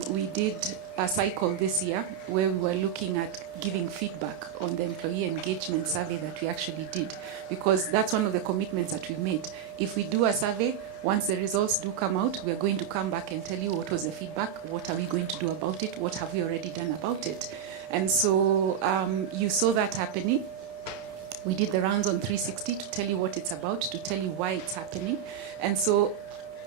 We did a cycle this year where we were looking at giving feedback on the employee engagement survey that we actually did, because that's one of the commitments that we made. If we do a survey, once the results do come out, we are going to come back and tell you what was the feedback, what are we going to do about it, what have we already done about it. And so you saw that happening. We did the rounds on 360 to tell you what it's about, to tell you why it's happening. And so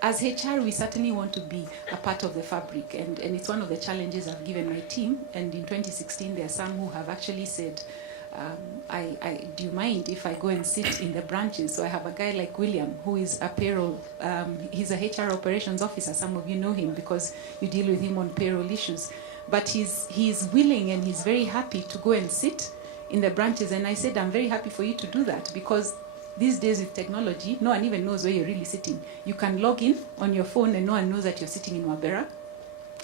as HR, we certainly want to be a part of the fabric. And it's one of the challenges I've given my team. And in 2016, there are some who have actually said, do you mind if I go and sit in the branches? So I have a guy like William, who is a payroll, he's a HR operations officer. Some of you know him because you deal with him on payroll issues. But he's willing and he's very happy to go and sit in the branches. And I said, I'm very happy for you to do that, because these days with technology, no one even knows where you're really sitting. You can log in on your phone and no one knows that you're sitting in Wabera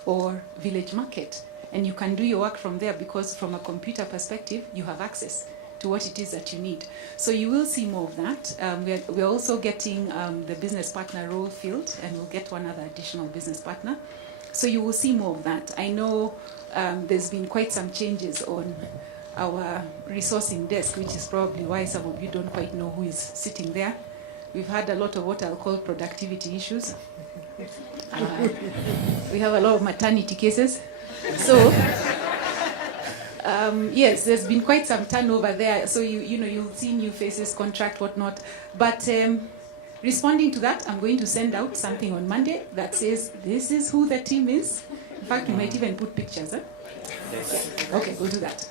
or Village Market. And you can do your work from there, because from a computer perspective, you have access to what it is that you need. So you will see more of that. We're also getting the business partner role filled, and we'll get one other additional business partner. So you will see more of that. I know there's been quite some changes on our resourcing desk, which is probably why some of you don't quite know who is sitting there. We've had a lot of what I'll call productivity issues. We have a lot of maternity cases. So, yes, there's been quite some turnover there. So, you'll see new faces, contract, whatnot. But responding to that, I'm going to send out something on Monday that says, this is who the team is. In fact, you might even put pictures. Huh? Yes. Okay, we'll do that.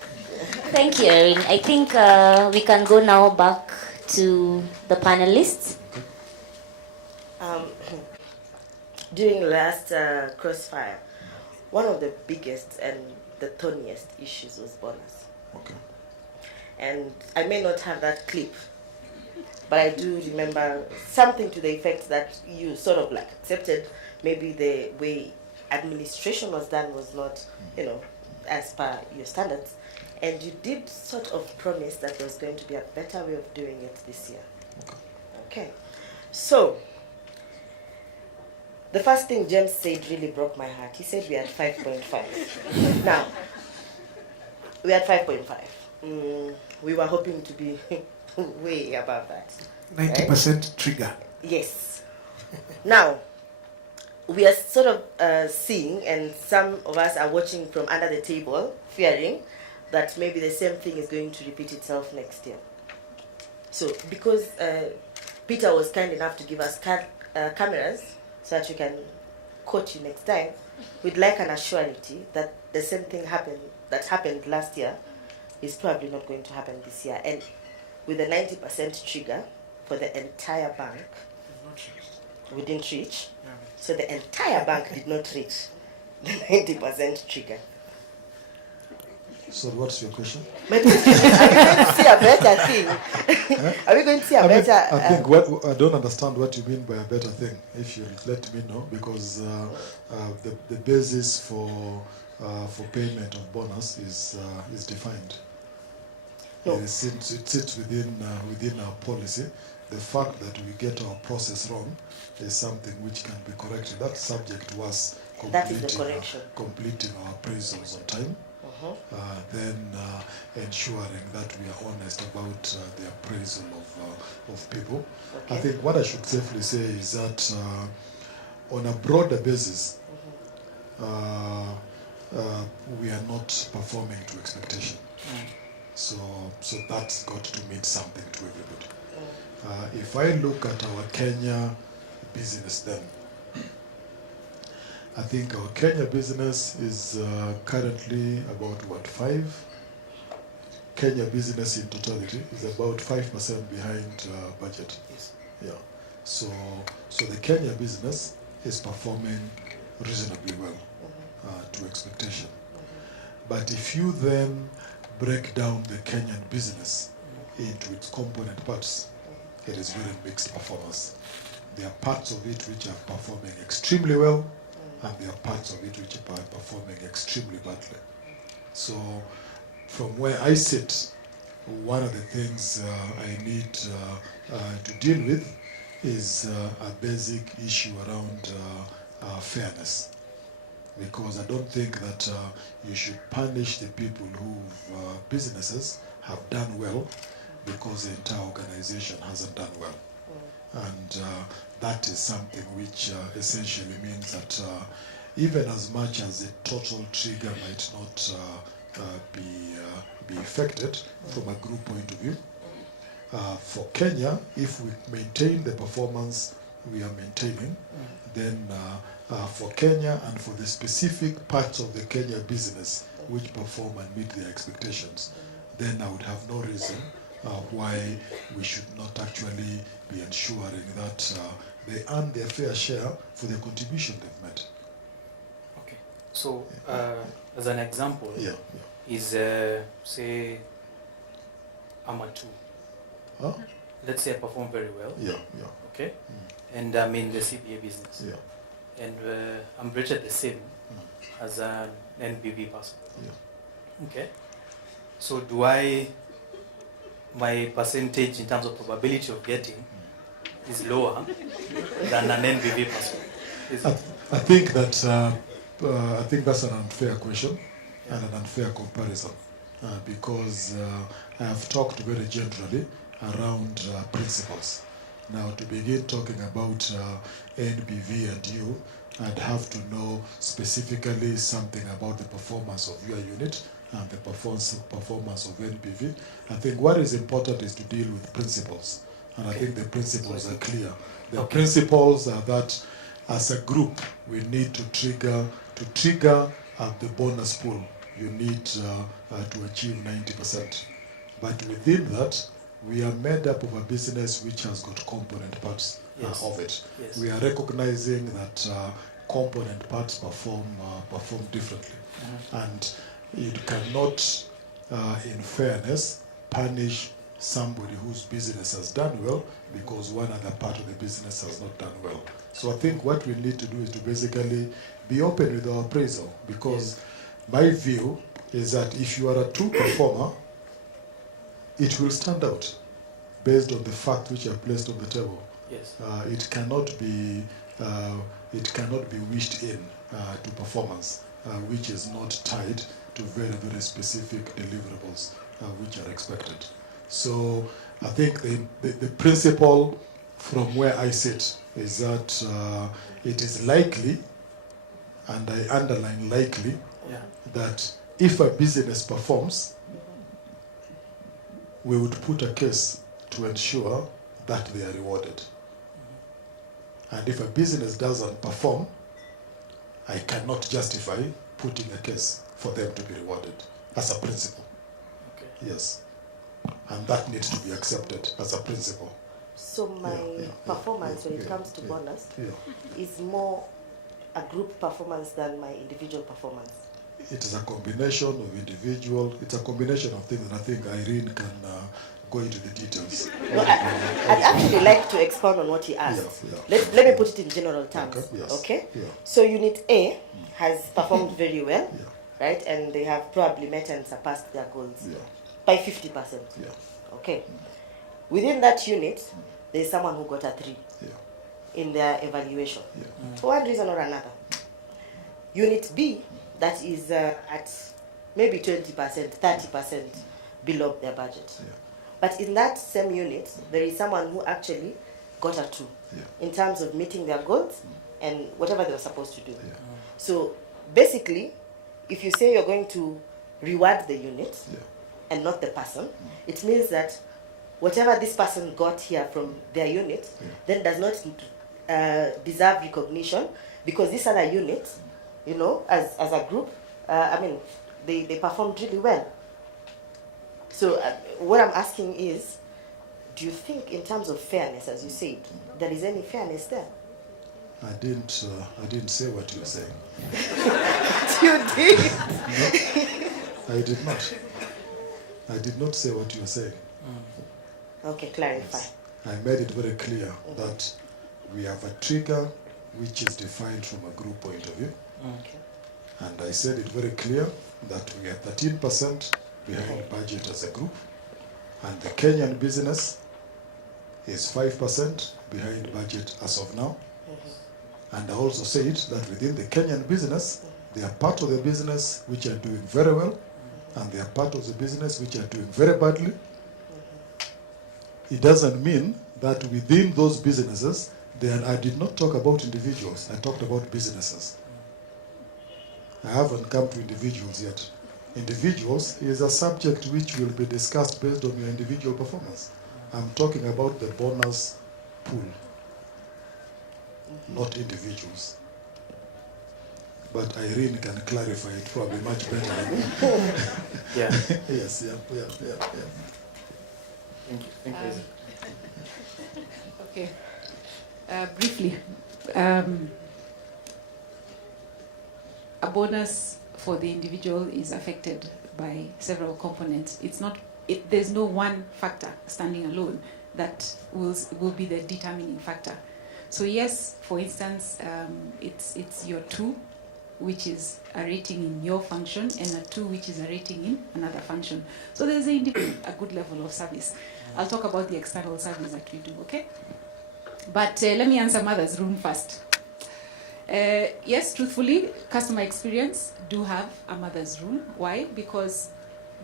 Thank you, Erin. I think we can go now back to the panelists. During last Crossfire, one of the biggest and the thorniest issues was bonus. Okay. And I may not have that clip, but I do remember something to the effect that you sort of like accepted maybe the way administration was done was not, as per your standards. And you did sort of promise that there was going to be a better way of doing it this year. Okay. So, the first thing James said really broke my heart. He said we had 5.5. Now, we had 5.5. We were hoping to be way above that. 90% right? Trigger. Yes. Now, we are sort of seeing, and some of us are watching from under the table, fearing that maybe the same thing is going to repeat itself next year. So, because Peter was kind enough to give us cameras so that we can coach you next time, we'd like an assurity that the same thing that happened last year is probably not going to happen this year. And with a 90% trigger for the entire bank, we didn't reach. So the entire bank did not reach the 90% trigger. So what's your question? Are we going to see a better thing? Are we going to see a better... I think I don't understand what you mean by a better thing, if you let me know, because the basis for payment of bonus is defined. No. It sits within our policy. The fact that we get our process wrong is something which can be corrected. That's subject to us completing our appraisals on time. Then ensuring that we are honest about the appraisal of people. Okay. I think what I should safely say is that on a broader basis, we are not performing to expectation. So that's got to mean something to everybody. If I look at our Kenya business then, I think our Kenya business is currently about 5. Kenya business in totality is about 5% behind budget. Yes. Yeah. So the Kenya business is performing reasonably well to expectation. But if you then break down the Kenyan business into its component parts, it is very mixed performance. There are parts of it which are performing extremely well, and there are parts of it which are performing extremely badly. So, from where I sit, one of the things I need to deal with is a basic issue around fairness. Because I don't think that you should punish the people whose businesses have done well because the entire organization hasn't done well. And that is something which essentially means that even as much as the total trigger might not be affected from a group point of view, for Kenya, if we maintain the performance we are maintaining, then for Kenya and for the specific parts of the Kenya business which perform and meet their expectations, then I would have no reason why we should not actually be ensuring that they earn their fair share for the contribution they've made. Okay. So, as an example, is say I'm a 2. Huh? Let's say I perform very well. Yeah. Okay. And I'm in the CPA business. Yeah. And I'm rated the same as an NBB person. Yeah. Okay. So my percentage in terms of probability of getting is lower than an NBB person? I think that's an unfair question. and an unfair comparison, because I have talked very generally around principles. Now, to begin talking about NBV and you, I'd have to know specifically something about the performance of your unit and the performance of NBV. I think what is important is to deal with principles, and I think the principles are clear. The principles are that as a group we need to trigger the bonus pool. You need to achieve 90%. But within that, we are made up of a business which has got component parts of it. Yes. We are recognizing that component parts perform differently, and it cannot, in fairness, punish somebody whose business has done well because one other part of the business has not done well. So I think what we need to do is to basically be open with our appraisal, because my view is that if you are a true performer, it will stand out based on the fact which are placed on the table. Yes. It cannot be wished in to performance, which is not tied to very, very specific deliverables which are expected. So I think the principle from where I sit is that it is likely, and I underline likely, that if a business performs, we would put a case to ensure that they are rewarded. And if a business doesn't perform, I cannot justify putting a case for them to be rewarded as a principle. Okay. Yes. And that needs to be accepted as a principle. So my performance when it comes to bonus is more a group performance than my individual performance. It is a combination of individual, it's a combination of things, and I think Irene can go into the details. No, I'd actually like to expand on what he asked. Let me put it in general terms. Okay? So Unit A has performed very well, right? And they have probably met and surpassed their goals by 50%. Okay. Within that unit, there's someone who got a 3 in their evaluation for one reason or another. Unit B, that is at maybe 20%, 30% below their budget. But in that same unit, there is someone who actually got a 2 in terms of meeting their goals and whatever they were supposed to do. So basically, if you say you're going to reward the unit and not the person, it means that whatever this person got here from their unit then does not deserve recognition, because this other unit, you know, as a group, I mean, they performed really well. So what I'm asking is, do you think in terms of fairness, as you said, there is any fairness there? I didn't say what you were saying. You did. No, I did not. I did not say what you were saying. Okay, clarify. Yes. I made it very clear that we have a trigger which is defined from a group point of view. And I said it very clear that we are 13% behind budget as a group, and the Kenyan business is 5% behind budget as of now. And I also said that within the Kenyan business, there are part of the business which are doing very well, and there are part of the business which are doing very badly. It doesn't mean that within those businesses, I did not talk about individuals, I talked about businesses. I haven't come to individuals yet. Individuals is a subject which will be discussed based on your individual performance. I'm talking about the bonus pool, not individuals. But Irene can clarify it probably much better. Yes. Thank you. Okay. Briefly, a bonus for the individual is affected by several components. There's no one factor standing alone that will be the determining factor. So yes, for instance, it's your 2, which is a rating in your function, and a 2 which is a rating in another function. So there's a good level of service. I'll talk about the external service that we do, okay? But let me answer Mother's Room first. Yes, truthfully, customer experience do have a mother's room. Why? Because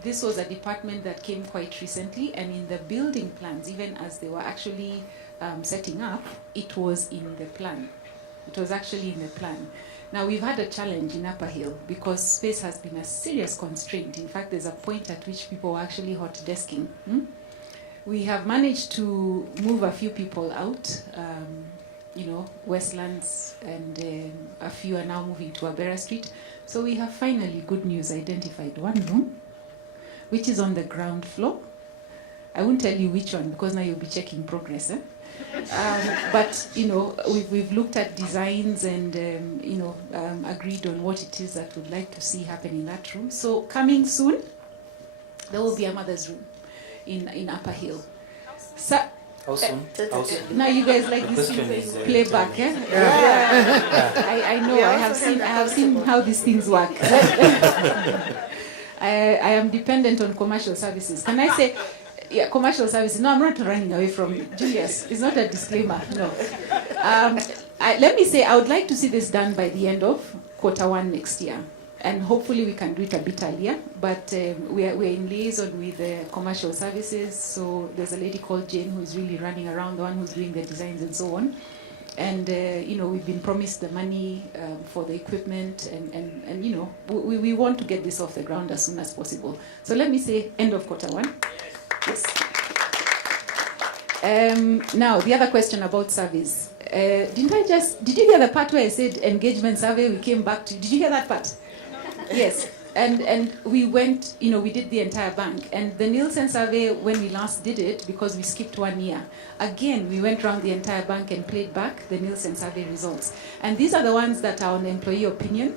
this was a department that came quite recently, and in the building plans, even as they were actually setting up, it was in the plan. It was actually in the plan. Now, we've had a challenge in Upper Hill because space has been a serious constraint. In fact, there's a point at which people were actually hot desking. We have managed to move a few people out, Westlands, and a few are now moving to Abera Street. So we have finally, good news, identified one room, which is on the ground floor. I won't tell you which one because now you'll be checking progress. But we've looked at designs and agreed on what it is that we'd like to see happen in that room. So coming soon, there will be a mother's room in Upper Hill. So, How soon? How soon? now you guys like The this question is, playback, timing. I know. I have seen how these things work. I am dependent on commercial services. Can I say, yeah, commercial services? No, I'm not running away from it. Julius, it's not a disclaimer. No. Let me say, I would like to see this done by the end of Q1 next year. And hopefully we can do it a bit earlier. But we're in liaison with commercial services. So there's a lady called Jane who is really running around, the one who's doing the designs and so on. And, we've been promised the money for the equipment. And we want to get this off the ground as soon as possible. So let me say end of Q1. Yes. Now, the other question about surveys. Did you hear the part where I said engagement survey, we came back to? Did you hear that part? Yes. And we went, we did the entire bank. And the Nielsen survey, when we last did it, because we skipped 1 year, again, we went around the entire bank and played back the Nielsen survey results. And these are the ones that are on employee opinion.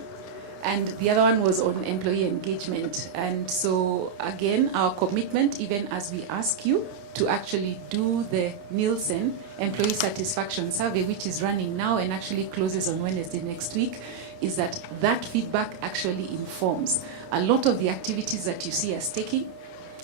And the other one was on employee engagement. And so, again, our commitment, even as we ask you to actually do the Nielsen employee satisfaction survey, which is running now and actually closes on Wednesday next week, is that feedback actually informs a lot of the activities that you see us taking.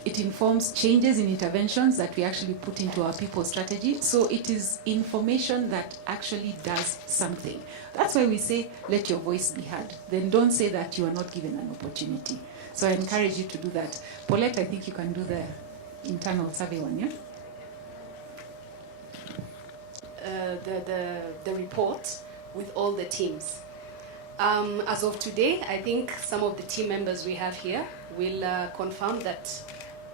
It informs changes in interventions that we actually put into our people strategy. So it is information that actually does something. That's why we say, let your voice be heard. Then don't say that you are not given an opportunity. So I encourage you to do that. Paulette, I think you can do the internal survey one, yeah? The report with all the teams. As of today, I think some of the team members we have here will confirm that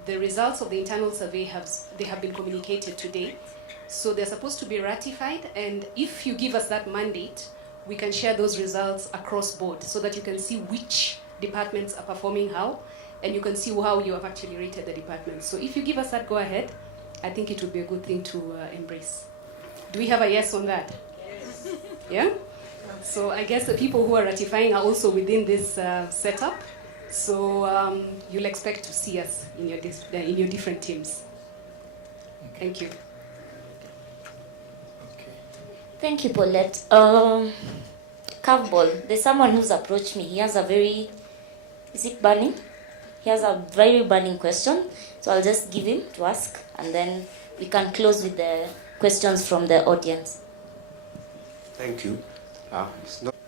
the results of the internal survey have been communicated today. So they're supposed to be ratified, and if you give us that mandate, we can share those results across board so that you can see which departments are performing how, and you can see how you have actually rated the departments. So if you give us that go ahead, I think it would be a good thing to embrace. Do we have a yes on that? Yes. Yeah? So I guess the people who are ratifying are also within this setup. So you'll expect to see us in your different teams. Thank you. Thank you, Paulette. Curveball. There's someone who's approached me. He has a very, is it burning? He has a very burning question. So I'll just give him to ask, and then we can close with the questions from the audience. Thank you.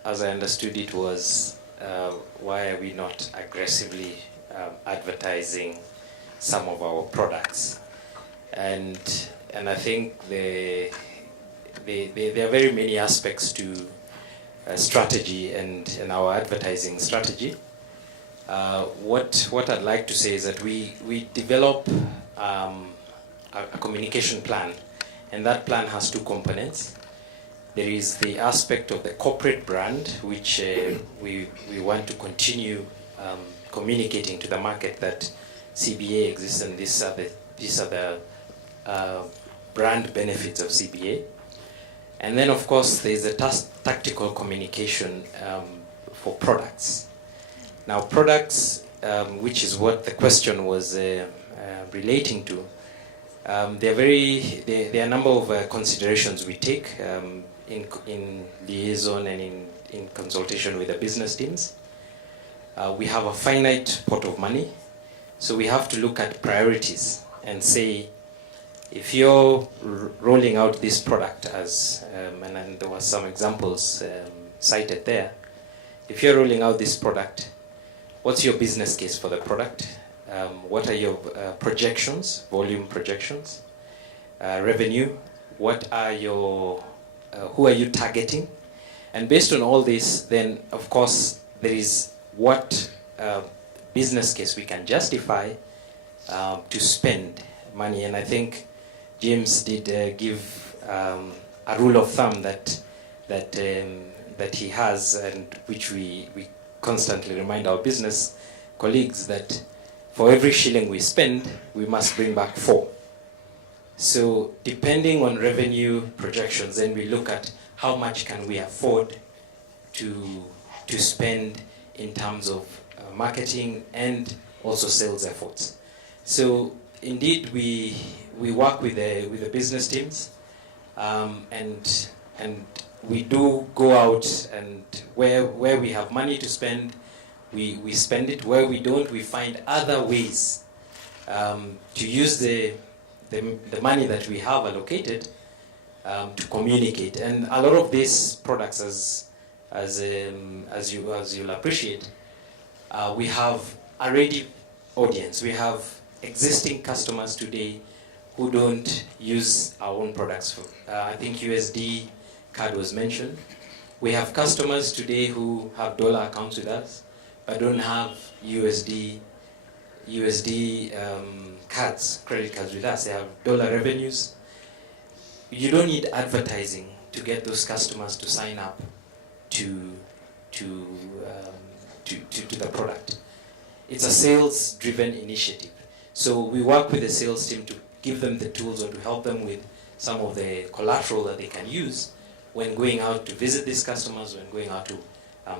As I understood it was, why are we not aggressively advertising some of our products? And I think there are very many aspects to strategy and our advertising strategy. What I'd like to say is that we develop a communication plan, and that plan has two components. There is the aspect of the corporate brand, which we want to continue communicating to the market that CBA exists, and these are the brand benefits of CBA. And then, of course, there's a tactical communication for products. Now, products, which is what the question was relating to, there are a number of considerations we take in liaison and in consultation with the business teams. We have a finite pot of money, so we have to look at priorities and say, if you're rolling out this product as, and then there were some examples cited there, if you're rolling out this product, what's your business case for the product? What are your projections, volume projections, revenue? What are your, who are you targeting? And based on all this, then of course there is what business case we can justify to spend money. And I think James did give a rule of thumb that he has, and which we constantly remind our business colleagues that for every shilling we spend, we must bring back 4. So depending on revenue projections, then we look at how much can we afford to spend in terms of marketing and also sales efforts. So indeed, we work with the business teams, and we do go out, and where we have money to spend, we spend it. Where we don't, we find other ways to use the money that we have allocated to communicate. And a lot of these products, as you'll appreciate, we have a ready audience. We have existing customers today who don't use our own products. I think USD card was mentioned. We have customers today who have dollar accounts with us, but don't have USD cards, credit cards with us. They have dollar revenues. You don't need advertising to get those customers to sign up to the product. It's a sales-driven initiative. So we work with the sales team to give them the tools or to help them with some of the collateral that they can use when going out to visit these customers, when going out to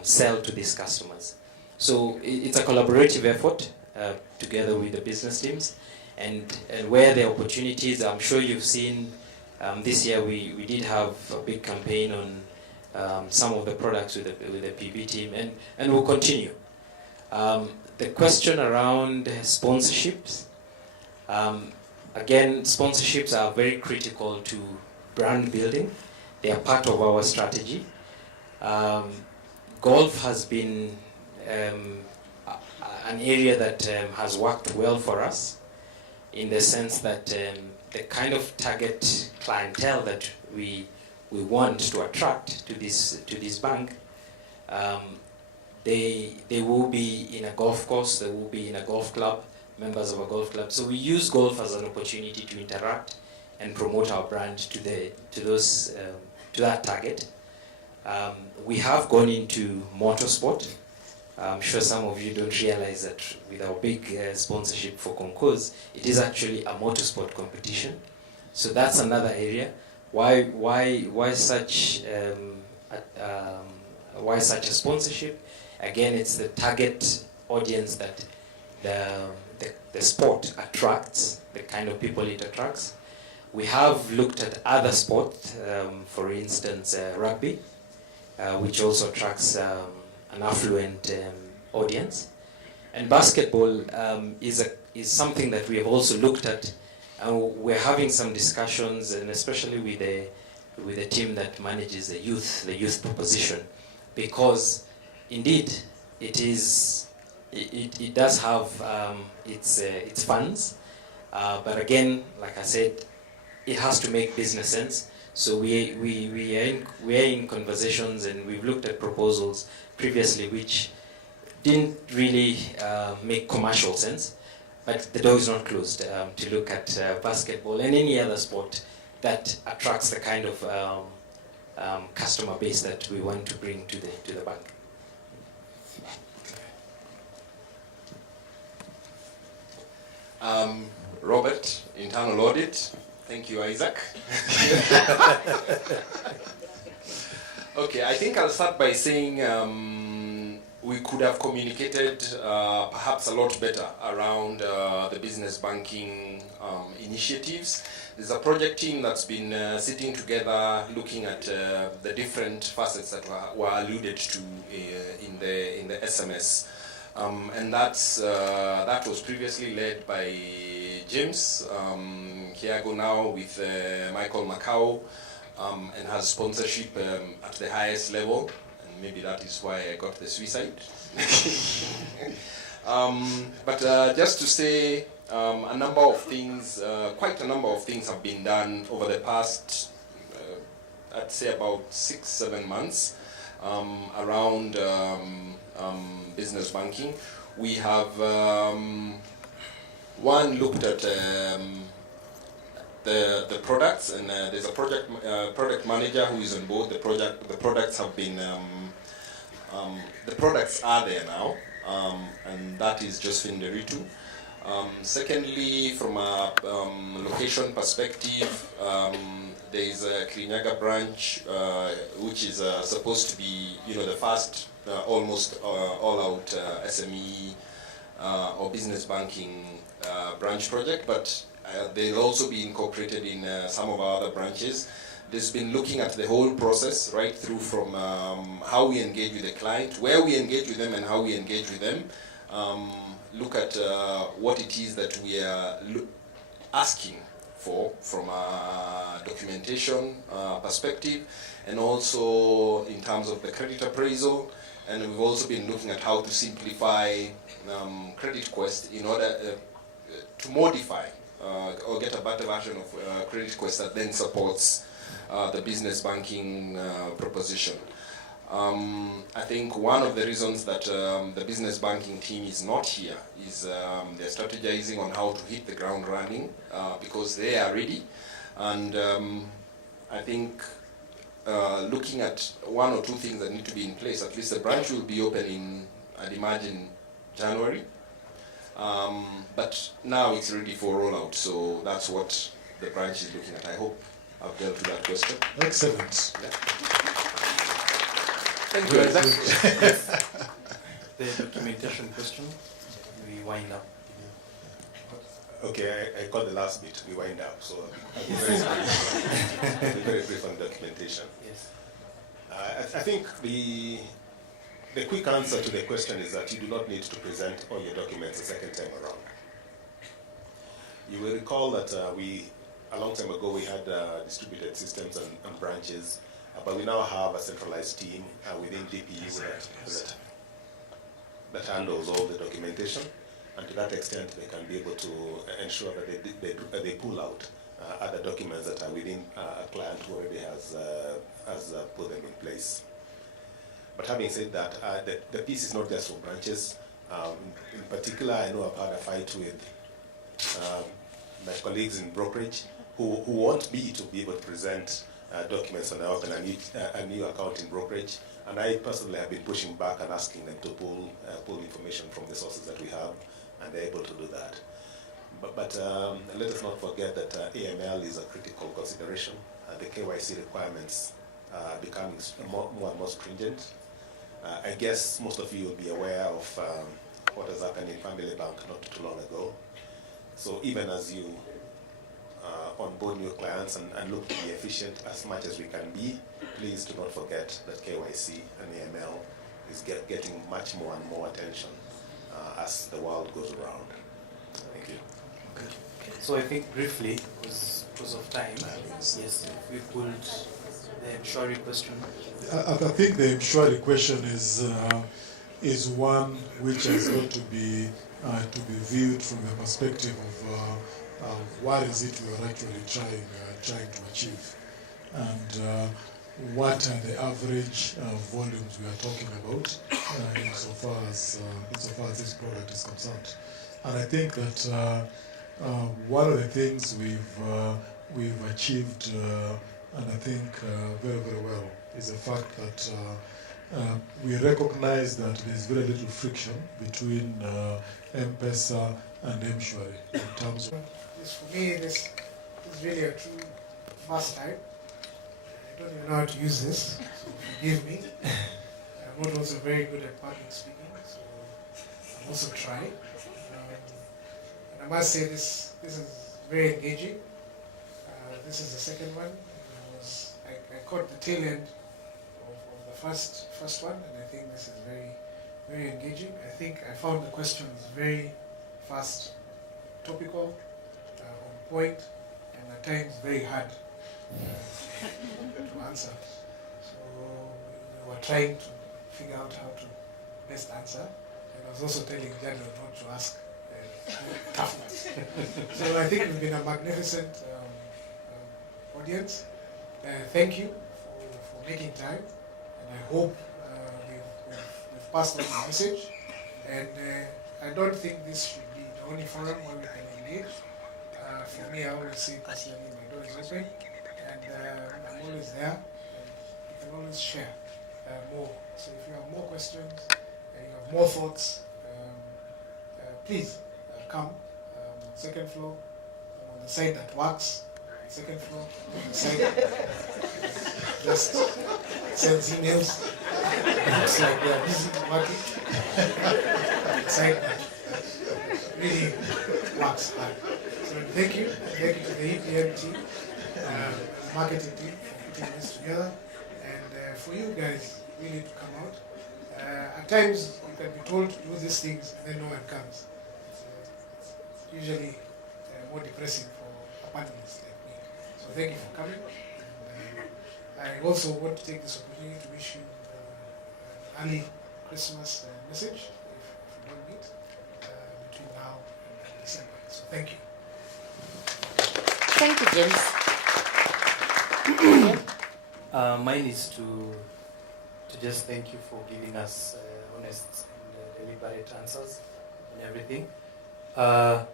sell to these customers. So it's a collaborative effort together with the business teams, and where there are opportunities, I'm sure you've seen this year we did have a big campaign on some of the products with the PB team, and we'll continue. The question around sponsorships, again, sponsorships are very critical to brand building. They are part of our strategy. Golf has been an area that has worked well for us, in the sense that the kind of target clientele that we want to attract to this bank, they will be in a golf course, they will be in a golf club, members of a golf club. So we use golf as an opportunity to interact and promote our brand to that target. We have gone into motorsport. I'm sure some of you don't realize that with our big sponsorship for Concours, it is actually a motorsport competition. So that's another area. Why such a sponsorship? Again, it's the target audience that the sport attracts, the kind of people it attracts. We have looked at other sports, for instance, rugby, which also attracts an affluent audience. And basketball is something that we have also looked at, and we're having some discussions, and especially with the team that manages the youth proposition, because indeed it does have its funds, but again, like I said, it has to make business sense. So we are in conversations, and we've looked at proposals previously which didn't really make commercial sense, but the door is not closed to look at basketball and any other sport that attracts the kind of customer base that we want to bring to the bank. Robert, internal audit. Thank you, Isaac. Okay, I think I'll start by saying we could have communicated perhaps a lot better around the business banking initiatives. There's a project team that's been sitting together looking at the different facets that were alluded to in the SMS. And that was previously led by James Kiago, now with Michael Macau, and has sponsorship at the highest level. maybe that is why I got the suicide. But just to say, a number of things, quite a number of things have been done over the past, I'd say about 6-7 months around business banking. We have one looked at the products, and there's a product manager who is on board. The products have been the products are there now, and that is just Finderitu. Secondly, from a location perspective, there is a Kirinyaga branch, which is supposed to be, the first almost all-out SME or business banking branch project, but they'll also be incorporated in some of our other branches. There's been looking at the whole process, right through from how we engage with the client, where we engage with them, and how we engage with them. Look at what it is that we are asking for from a documentation perspective, and also in terms of the credit appraisal. And we've also been looking at how to simplify credit quest in order to modify or get a better version of credit quest that then supports the business banking proposition. I think one of the reasons that the business banking team is not here is they're strategizing on how to hit the ground running because they are ready. And I think looking at one or two things that need to be in place, at least the branch will be open in, I'd imagine, January. But now it's ready for rollout, so that's what the branch is looking at. I hope I've dealt with that question. Excellent. Yeah. Thank you, Isaac. The documentation question, we wind up. Okay, I caught the last bit, we wind up, so I'll be very brief. I'll be very brief on documentation. Yes. I think the quick answer to the question is that you do not need to present all your documents a second time around. You will recall that a long time ago, we had distributed systems and branches, but we now have a centralized team within DPU that handles all the documentation. And to that extent, they can be able to ensure that they pull out other documents that are within a client who already has put them in place. But having said that, the piece is not just for branches. In particular, I know I've had a fight with my colleagues in brokerage who want me to be able to present documents when I open a new account in brokerage. And I personally have been pushing back and asking them to pull information from the sources that we have, and they're able to do that. But let us not forget that AML is a critical consideration. The KYC requirements are becoming more and more stringent. I guess most of you will be aware of what has happened in Family Bank not too long ago. So even as you onboard new clients and look to be efficient as much as we can be, please do not forget that KYC and AML is getting much more and more attention as the world goes around. Thank you. Okay. So I think briefly, because of time, yes, if we could, the Mshwari question. I think the Mshwari question is one which has got to be viewed from the perspective of what is it we are actually trying to achieve, and what are the average volumes we are talking about insofar as this product is concerned. And I think that one of the things we've achieved, and I think very, very well, is the fact that we recognize that there's very little friction between M-Pesa and Mshwari in terms of... For me, this is really a true first time. I don't even know how to use this, so forgive me. I'm not also very good at public speaking, so I'll also try. And I must say this is very engaging. This is the second one. I caught the tail end of the first one, and I think this is very, very engaging. I think I found the questions very fast, topical, on point, and at times very hard to answer. So we were trying to figure out how to best answer. And I was also telling Daniel not to ask tough ones. So I think it's been a magnificent audience. Thank you for making time, and I hope we've passed on the message. And I don't think this should be the only forum where we can engage. For me, I always say personally, my door is open, and I'm always there. And you can always share more. So if you have more questions, you have more thoughts, please come on the second floor, on the side that works. Second floor, on the side just sends emails. Looks like they are busy working. Side that really works hard. So thank you to the EPM team, marketing team for putting this together, and for you guys really to come out. At times you can be told to do these things and then no one comes. It's usually more depressing for a panelist. So thank you for coming. And, I also want to take this opportunity to wish you an early Christmas message if you don't meet between now and December. So thank you. Thank you, James. Mine is to just thank you for giving us honest and deliberate answers and everything.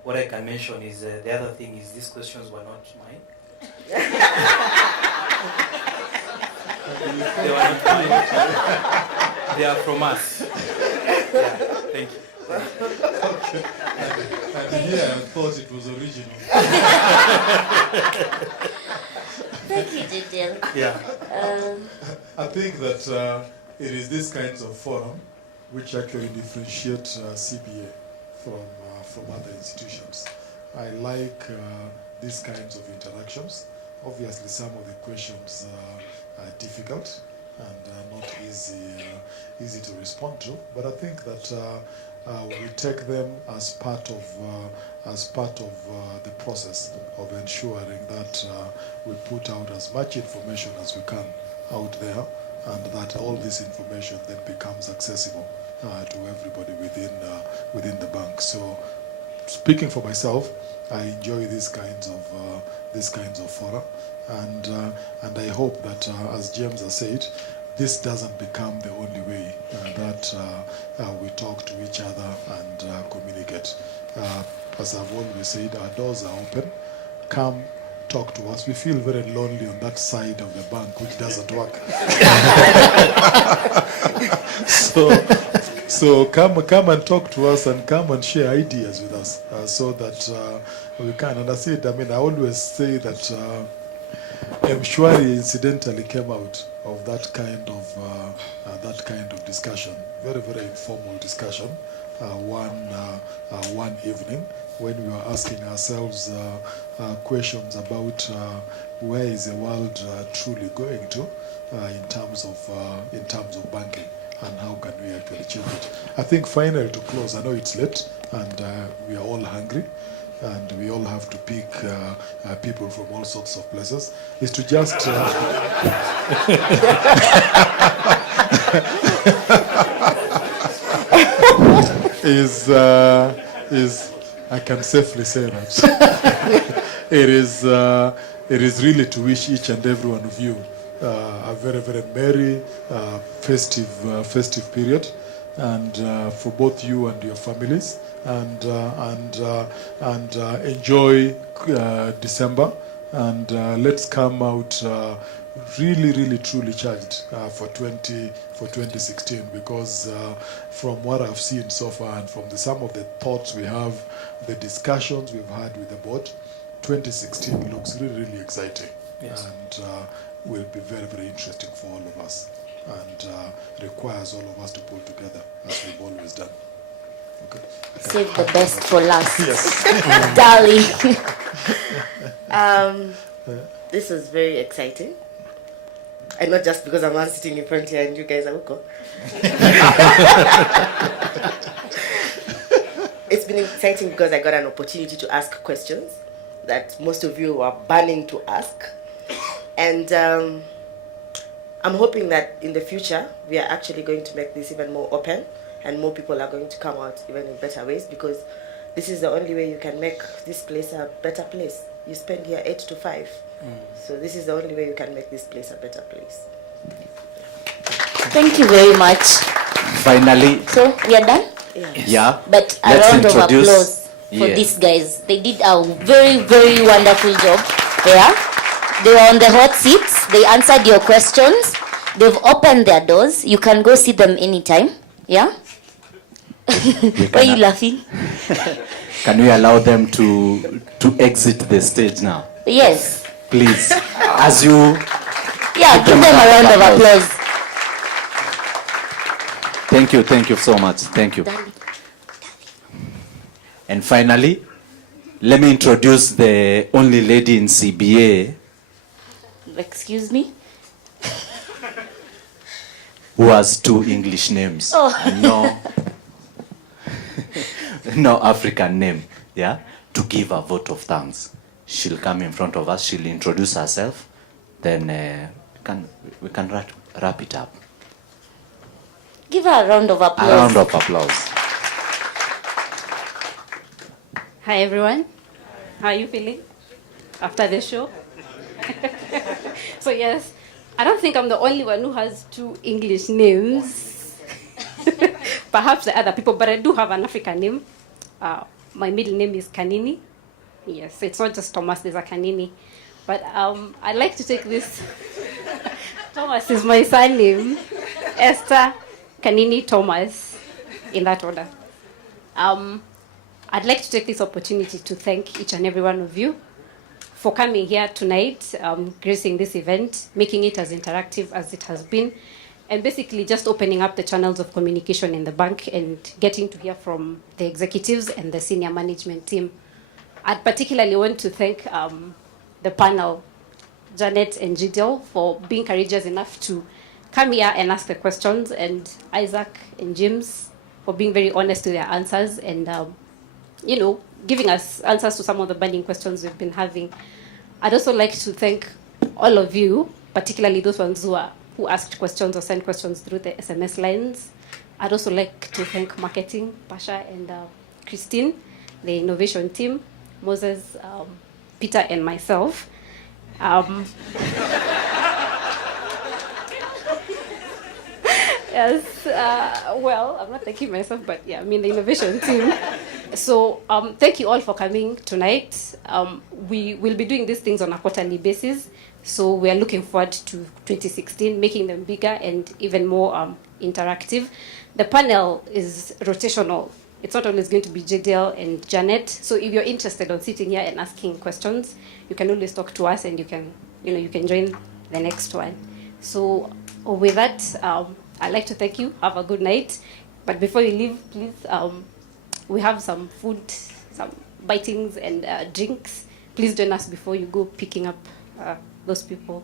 What I can mention is the other thing is these questions were not mine. They were not mine. They are from us. Yeah, thank you. And here I thought it was original. Thank you, Didil. Yeah. I think that it is these kinds of forum which actually differentiate CBA from other institutions. I like these kinds of interactions. Obviously, some of the questions are difficult and not easy to respond to. But I think that we take them as part of the process of ensuring that we put out as much information as we can out there, and that all this information then becomes accessible to everybody within the bank. So, speaking for myself, I enjoy these kinds of fora, and I hope that, as James has said, this doesn't become the only way that we talk to each other and communicate. As I've always said, our doors are open. Come talk to us. We feel very lonely on that side of the bank which doesn't work. So come and talk to us and come and share ideas with us so that we can. And I said, I always say that Mshwari incidentally came out of that kind of discussion, very, very informal discussion, one evening when we were asking ourselves questions about where is the world truly going to in terms of banking, and how can we actually change it. I think finally, to close, I know it's late and we are all hungry and we all have to pick people from all sorts of places, is to just is I can safely say that it is really to wish each and every one of you a very, very merry festive period, and for both you and your families, and enjoy December, and let's come out really, really, truly charged for 2016, because from what I've seen so far and from some of the thoughts we have, the discussions we've had with the board, 2016 looks really, really exciting. Yes. And will be very, very interesting for all of us, and requires all of us to pull together as we've always done. Okay. Save the best for last. Yes. Darling. This was very exciting. And not just because I'm sitting in front here and you guys are Uko. It's been exciting because I got an opportunity to ask questions that most of you were burning to ask. And I'm hoping that in the future, we are actually going to make this even more open and more people are going to come out even in better ways, because this is the only way you can make this place a better place. You spend here 8 to 5. So this is the only way you can make this place a better place. Thank you very much. Finally. So we are done? Yeah. But a Let's round of introduce- applause for Yeah. these guys. They did a very, very wonderful job. Yeah. They were on the hot seats. They answered your questions. They've opened their doors. You can go see them anytime. Yeah. Why are you laughing? Can we allow them to exit the stage now? Yes. Please. As you... Yeah, give them a round of applause. Thank you so much. Thank you. And finally, let me introduce the only lady in CBA Excuse me? who has 2 English names. Oh. And no African name, yeah? To give a vote of thanks. She'll come in front of us, she'll introduce herself, then we can wrap it up. Give her a round of applause. A round of applause. Hi everyone, how are you feeling after the show? So yes, I don't think I'm the only one who has 2 English names. Perhaps the other people, but I do have an African name. My middle name is Kanini. Yes, it's not just Thomas, there's a Kanini. But I'd like to take this. Thomas is my surname. Esther Kanini Thomas, in that order. I'd like to take this opportunity to thank each and every one of you for coming here tonight, gracing this event, making it as interactive as it has been, and basically just opening up the channels of communication in the bank and getting to hear from the executives and the senior management team. I'd particularly want to thank the panel, Janet and Gideon, for being courageous enough to come here and ask the questions, and Isaac and James for being very honest to their answers and giving us answers to some of the burning questions we've been having. I'd also like to thank all of you, particularly those ones who asked questions or sent questions through the SMS lines. I'd also like to thank marketing, Pasha and Christine, the innovation team, Moses, Peter, and myself. Yes, well, I'm not thanking myself, but yeah, I mean the innovation team. So thank you all for coming tonight. We will be doing these things on a quarterly basis. So we are looking forward to 2016, making them bigger and even more interactive. The panel is rotational. It's not always going to be JDL and Janet. So if you're interested in sitting here and asking questions, you can always talk to us and you can join the next one. So with that, I'd like to thank you. Have a good night. But before you leave, please, we have some food, some bitings and drinks. Please join us before you go picking up those people.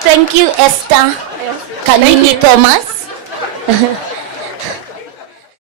Thank you, Esther. Yes. Kanini Thank you. Thomas.